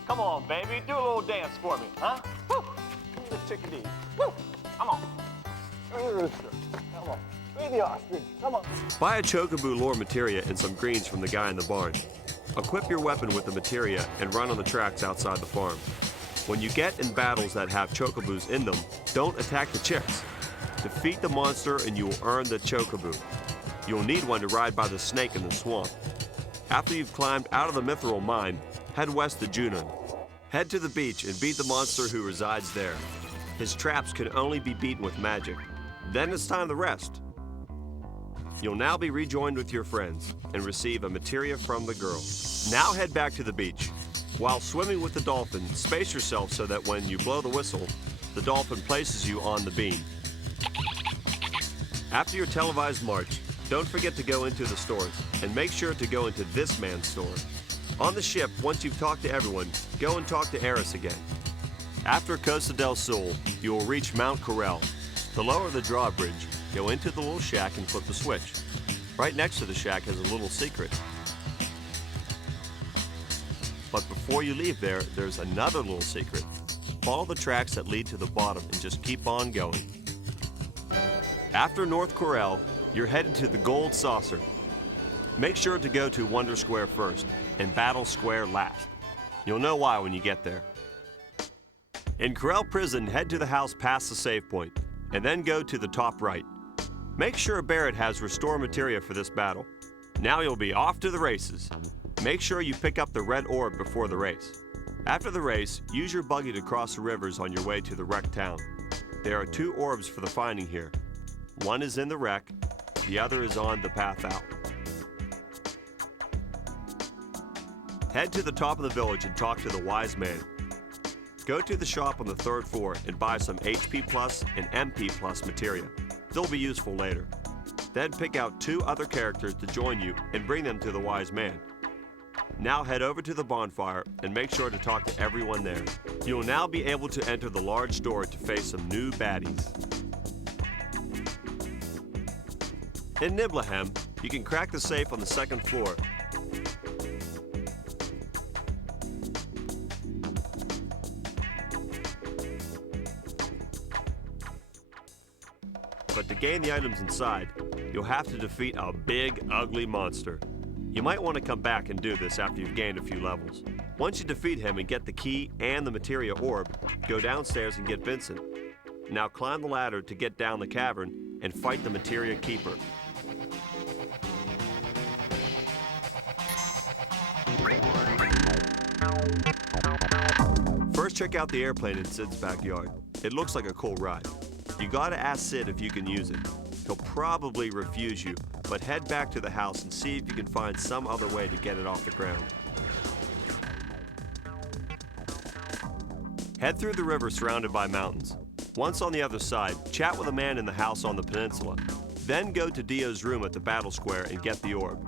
Come on, baby, do a little dance for me, huh? Woo! The chickadee. Woo! Come on. Be the rooster. Come on. Be the ostrich. Come on. Buy a Chocoboo lore materia and some greens from the guy in the barn. Equip your weapon with the materia and run on the tracks outside the farm. When you get in battles that have Chocoboos in them, don't attack the chicks. Defeat the monster and you will earn the Chocoboo. You'll need one to ride by the snake in the swamp. After you've climbed out of the Mithril mine, head west to Junon. Head to the beach and beat the monster who resides there. His traps can only be beaten with magic. Then it's time to rest. You'll now be rejoined with your friends and receive a materia from the girl. Now head back to the beach. While swimming with the dolphin, space yourself so that when you blow the whistle, the dolphin places you on the beam. After your televised march, don't forget to go into the stores, and make sure to go into this man's store. On the ship, once you've talked to everyone, go and talk to Eris again. After Costa del Sol, you will reach Mount Corel. To lower the drawbridge, go into the little shack and flip the switch. Right next to the shack has a little secret. But before you leave there, there's another little secret. Follow the tracks that lead to the bottom and just keep on going. After North Corel, you're headed to the Gold Saucer. Make sure to go to Wonder Square first and Battle Square last. You'll know why when you get there. In Corel Prison, head to the house past the save point, and then go to the top right. Make sure Barrett has Restore Materia for this battle. Now you'll be off to the races. Make sure you pick up the red orb before the race. After the race, use your buggy to cross the rivers on your way to the wrecked town. There are 2 orbs for the finding here. One is in the wreck, the other is on the path out. Head to the top of the village and talk to the wise man. Go to the shop on the 3rd floor and buy some HP Plus and MP Plus materia. They'll be useful later. Then pick out 2 other characters to join you and bring them to the wise man. Now head over to the bonfire and make sure to talk to everyone there. You will now be able to enter the large door to face some new baddies. In Niblehem, you can crack the safe on the 2nd floor. But to gain the items inside, you'll have to defeat a big, ugly monster. You might want to come back and do this after you've gained a few levels. Once you defeat him and get the key and the materia orb, go downstairs and get Vincent. Now climb the ladder to get down the cavern and fight the materia keeper. First, check out the airplane in Sid's backyard. It looks like a cool ride. You gotta ask Sid if you can use it. He'll probably refuse you, but head back to the house and see if you can find some other way to get it off the ground. Head through the river surrounded by mountains. Once on the other side, chat with a man in the house on the peninsula. Then go to Dio's room at the battle square and get the orb.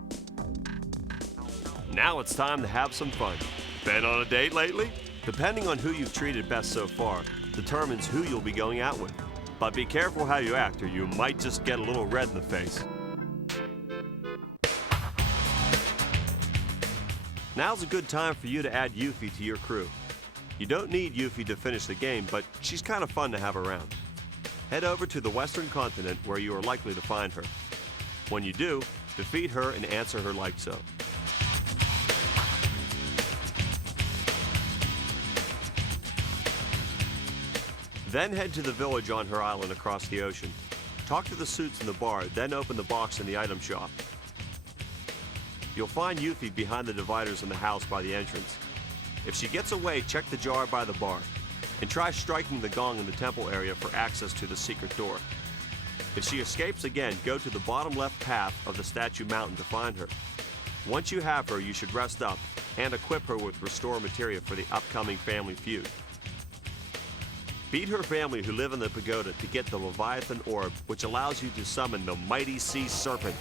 Now it's time to have some fun. Been on a date lately? Depending on who you've treated best so far, determines who you'll be going out with. But be careful how you act or you might just get a little red in the face. Now's a good time for you to add Yuffie to your crew. You don't need Yuffie to finish the game, but she's kind of fun to have around. Head over to the Western Continent where you are likely to find her. When you do, defeat her and answer her like so. Then head to the village on her island across the ocean. Talk to the suits in the bar, then open the box in the item shop. You'll find Yuffie behind the dividers in the house by the entrance. If she gets away, check the jar by the bar, and try striking the gong in the temple area for access to the secret door. If she escapes again, go to the bottom left path of the Statue Mountain to find her. Once you have her, you should rest up and equip her with restore materia for the upcoming family feud. Beat her family who live in the pagoda to get the Leviathan Orb, which allows you to summon the mighty sea serpent.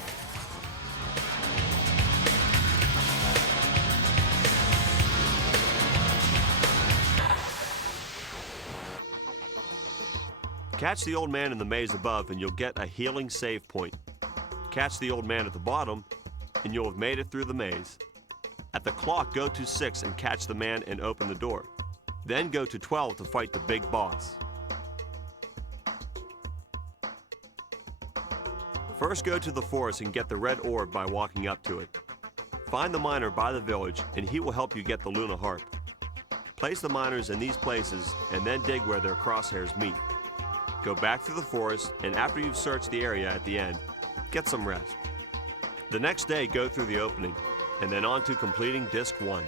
Catch the old man in the maze above and you'll get a healing save point. Catch the old man at the bottom and you'll have made it through the maze. At the clock, go to 6 and catch the man and open the door. Then go to 12 to fight the big boss. First go to the forest and get the red orb by walking up to it. Find the miner by the village and he will help you get the Luna Harp. Place the miners in these places and then dig where their crosshairs meet. Go back through the forest, and after you've searched the area at the end, get some rest. The next day, go through the opening, and then on to completing Disc 1.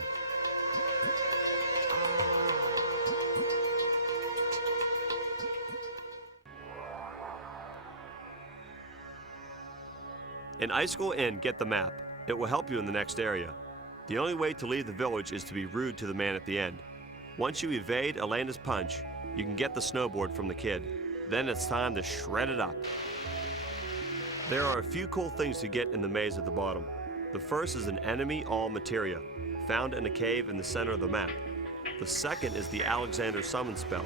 In Icicle Inn, get the map. It will help you in the next area. The only way to leave the village is to be rude to the man at the end. Once you evade Elena's punch, you can get the snowboard from the kid. Then it's time to shred it up. There are a few cool things to get in the maze at the bottom. The first is an enemy all materia, found in a cave in the center of the map. The second is the Alexander summon spell.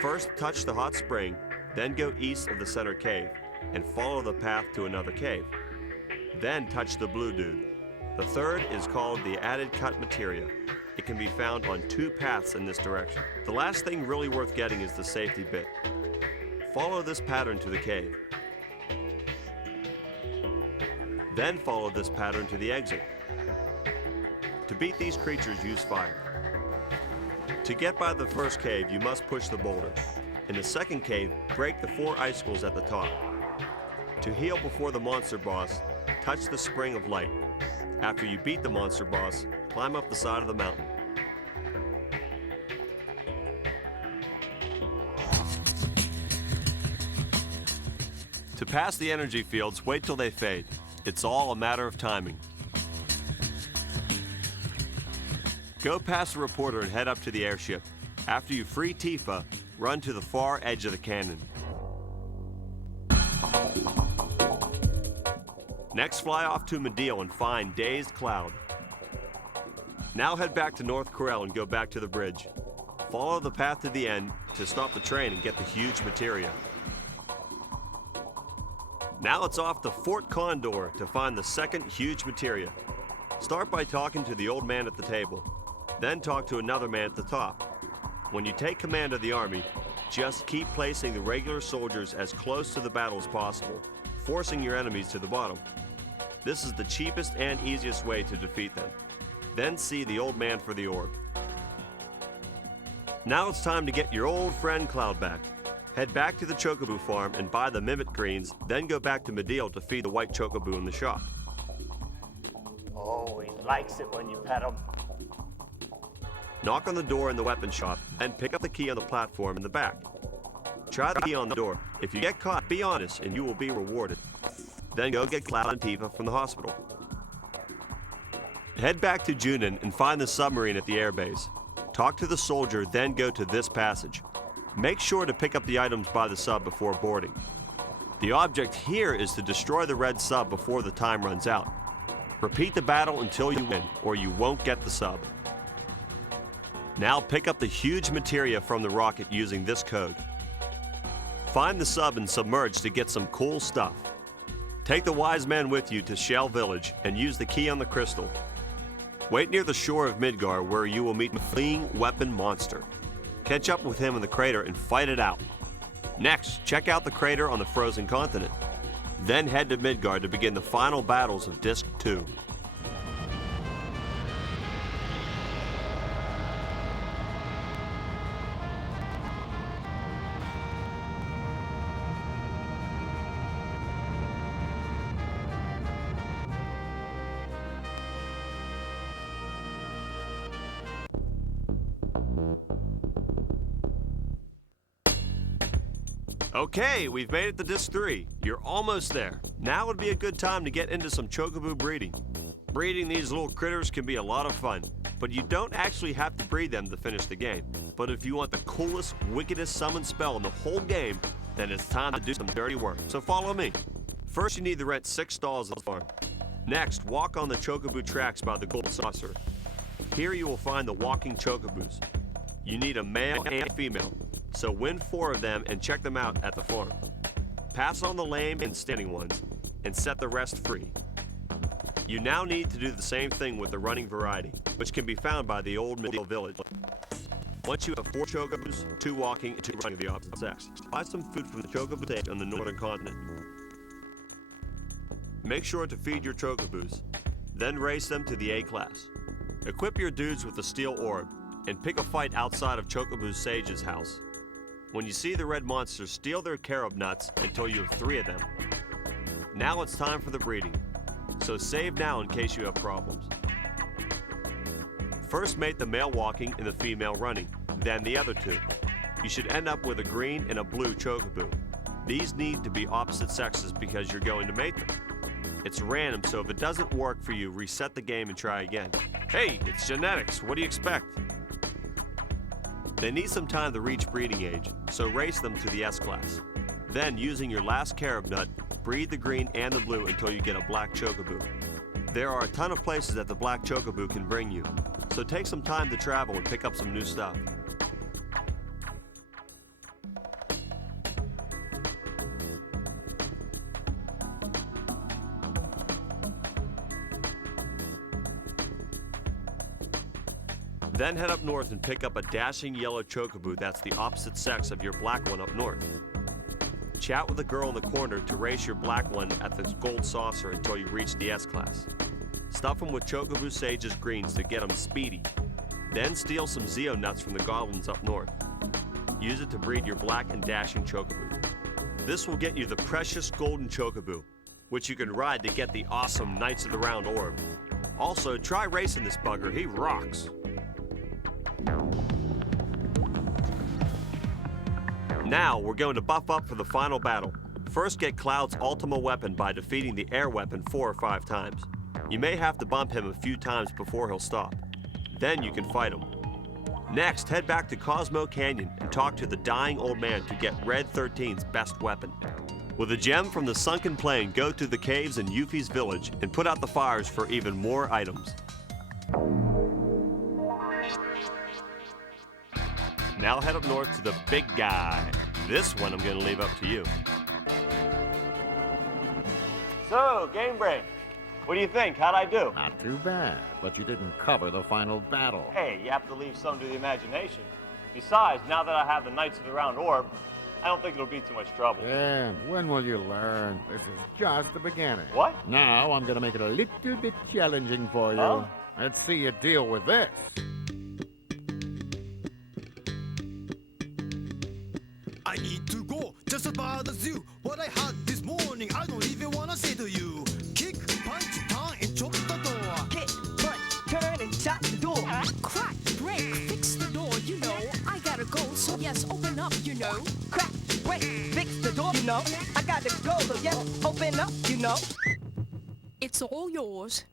First touch the hot spring, then go east of the center cave, and follow the path to another cave. Then touch the blue dude. The third is called the added cut materia. It can be found on 2 paths in this direction. The last thing really worth getting is the safety bit. Follow this pattern to the cave. Then follow this pattern to the exit. To beat these creatures, use fire. To get by the first cave, you must push the boulder. In the second cave, break the 4 icicles at the top. To heal before the monster boss, touch the spring of light. After you beat the monster boss, climb up the side of the mountain. To pass the energy fields, wait till they fade. It's all a matter of timing. Go past the reporter and head up to the airship. After you free Tifa, run to the far edge of the cannon. Next, fly off to Medeal and find Dazed Cloud. Now head back to North Corel and go back to the bridge. Follow the path to the end to stop the train and get the huge materia. Now it's off to Fort Condor to find the second huge materia. Start by talking to the old man at the table. Then talk to another man at the top. When you take command of the army, just keep placing the regular soldiers as close to the battle as possible, forcing your enemies to the bottom. This is the cheapest and easiest way to defeat them. Then see the old man for the orb. Now it's time to get your old friend Cloud back. Head back to the Chocobo farm and buy the Mimic Greens, then go back to Medeal to feed the white Chocobo in the shop. Oh, he likes it when you pet him. Knock on the door in the weapon shop and pick up the key on the platform in the back. Try the key on the door. If you get caught, be honest and you will be rewarded. Then go get Cloud and Tifa from the hospital. Head back to Junin and find the submarine at the airbase. Talk to the soldier, then go to this passage. Make sure to pick up the items by the sub before boarding. The object here is to destroy the red sub before the time runs out. Repeat the battle until you win, or you won't get the sub. Now pick up the huge materia from the rocket using this code. Find the sub and submerge to get some cool stuff. Take the wise man with you to Shell Village and use the key on the crystal. Wait near the shore of Midgar where you will meet a fleeing weapon monster. Catch up with him in the crater and fight it out. Next, check out the crater on the frozen continent. Then head to Midgar to begin the final battles of Disc 2. Okay, we've made it to disc 3. You're almost there. Now would be a good time to get into some chocobo breeding. Breeding these little critters can be a lot of fun, but you don't actually have to breed them to finish the game. But if you want the coolest, wickedest summon spell in the whole game, then it's time to do some dirty work. So follow me. First, you need to rent 6 stalls at the farm. Next, walk on the chocobo tracks by the gold saucer. Here you will find the walking chocobos. You need a male and female, so win 4 of them and check them out at the farm. Pass on the lame and standing ones, and set the rest free. You now need to do the same thing with the running variety, which can be found by the old middle village. Once you have 4 chocobos, 2 walking, and 2 running of the opposite sex, buy some food from the chocobo stage on the northern continent. Make sure to feed your chocobos, then race them to the A class. Equip your dudes with the steel orb, and pick a fight outside of Chocobo Sage's house. When you see the red monsters, steal their carob nuts until you have 3 of them. Now it's time for the breeding, so save now in case you have problems. First mate the male walking and the female running, then the other 2. You should end up with a green and a blue chocobo. These need to be opposite sexes because you're going to mate them. It's random, so if it doesn't work for you, reset the game and try again. Hey, it's genetics, what do you expect? They need some time to reach breeding age, so race them to the S class. Then, using your last carob nut, breed the green and the blue until you get a black chocobo. There are a ton of places that the black chocobo can bring you, so take some time to travel and pick up some new stuff. Then head up north and pick up a dashing yellow chocobo that's the opposite sex of your black one up north. Chat with the girl in the corner to race your black one at the gold saucer until you reach the S class. Stuff them with Chocobo Sage's greens to get them speedy. Then steal some Zeo nuts from the goblins up north. Use it to breed your black and dashing chocobo. This will get you the precious golden chocobo, which you can ride to get the awesome Knights of the Round orb. Also, try racing this bugger, he rocks. Now, we're going to buff up for the final battle. First, get Cloud's Ultima weapon by defeating the air weapon 4 or 5 times. You may have to bump him a few times before he'll stop. Then you can fight him. Next, head back to Cosmo Canyon and talk to the dying old man to get Red 13's best weapon. With a gem from the sunken plain, go to the caves in Yuffie's village and put out the fires for even more items. Now head up north to the big guy. This one I'm going to leave up to you. So, Game Brain, what do you think? How'd I do? Not too bad, but you didn't cover the final battle. Hey, you have to leave some to the imagination. Besides, now that I have the Knights of the Round orb, I don't think it'll be too much trouble. And when will you learn? This is just the beginning. What? Now I'm going to make it a little bit challenging for you. Huh? Let's see you deal with this. I need to go just as bad as you. What I had this morning, I don't even want to say to you. Kick, punch, turn, and chop the door. Kick, punch, turn, and chop the door. Crack, break, fix the door, you know. I gotta go, so yes, open up, you know. Crack, break, fix the door, you know. I gotta go, so yes, open up, you know. It's all yours.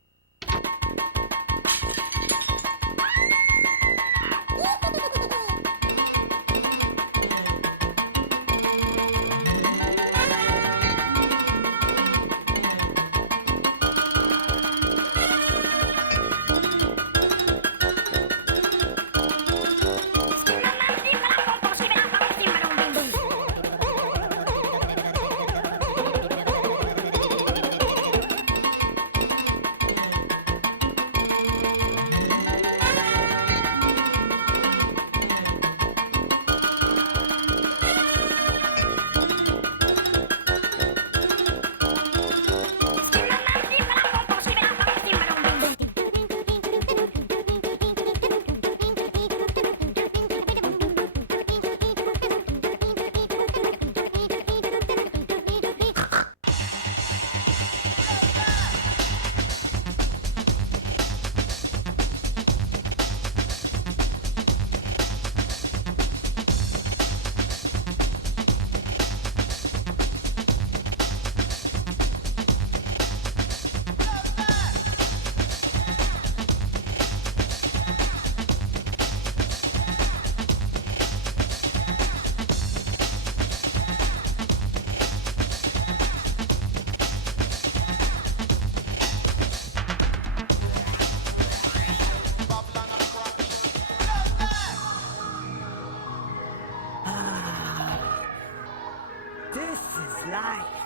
life.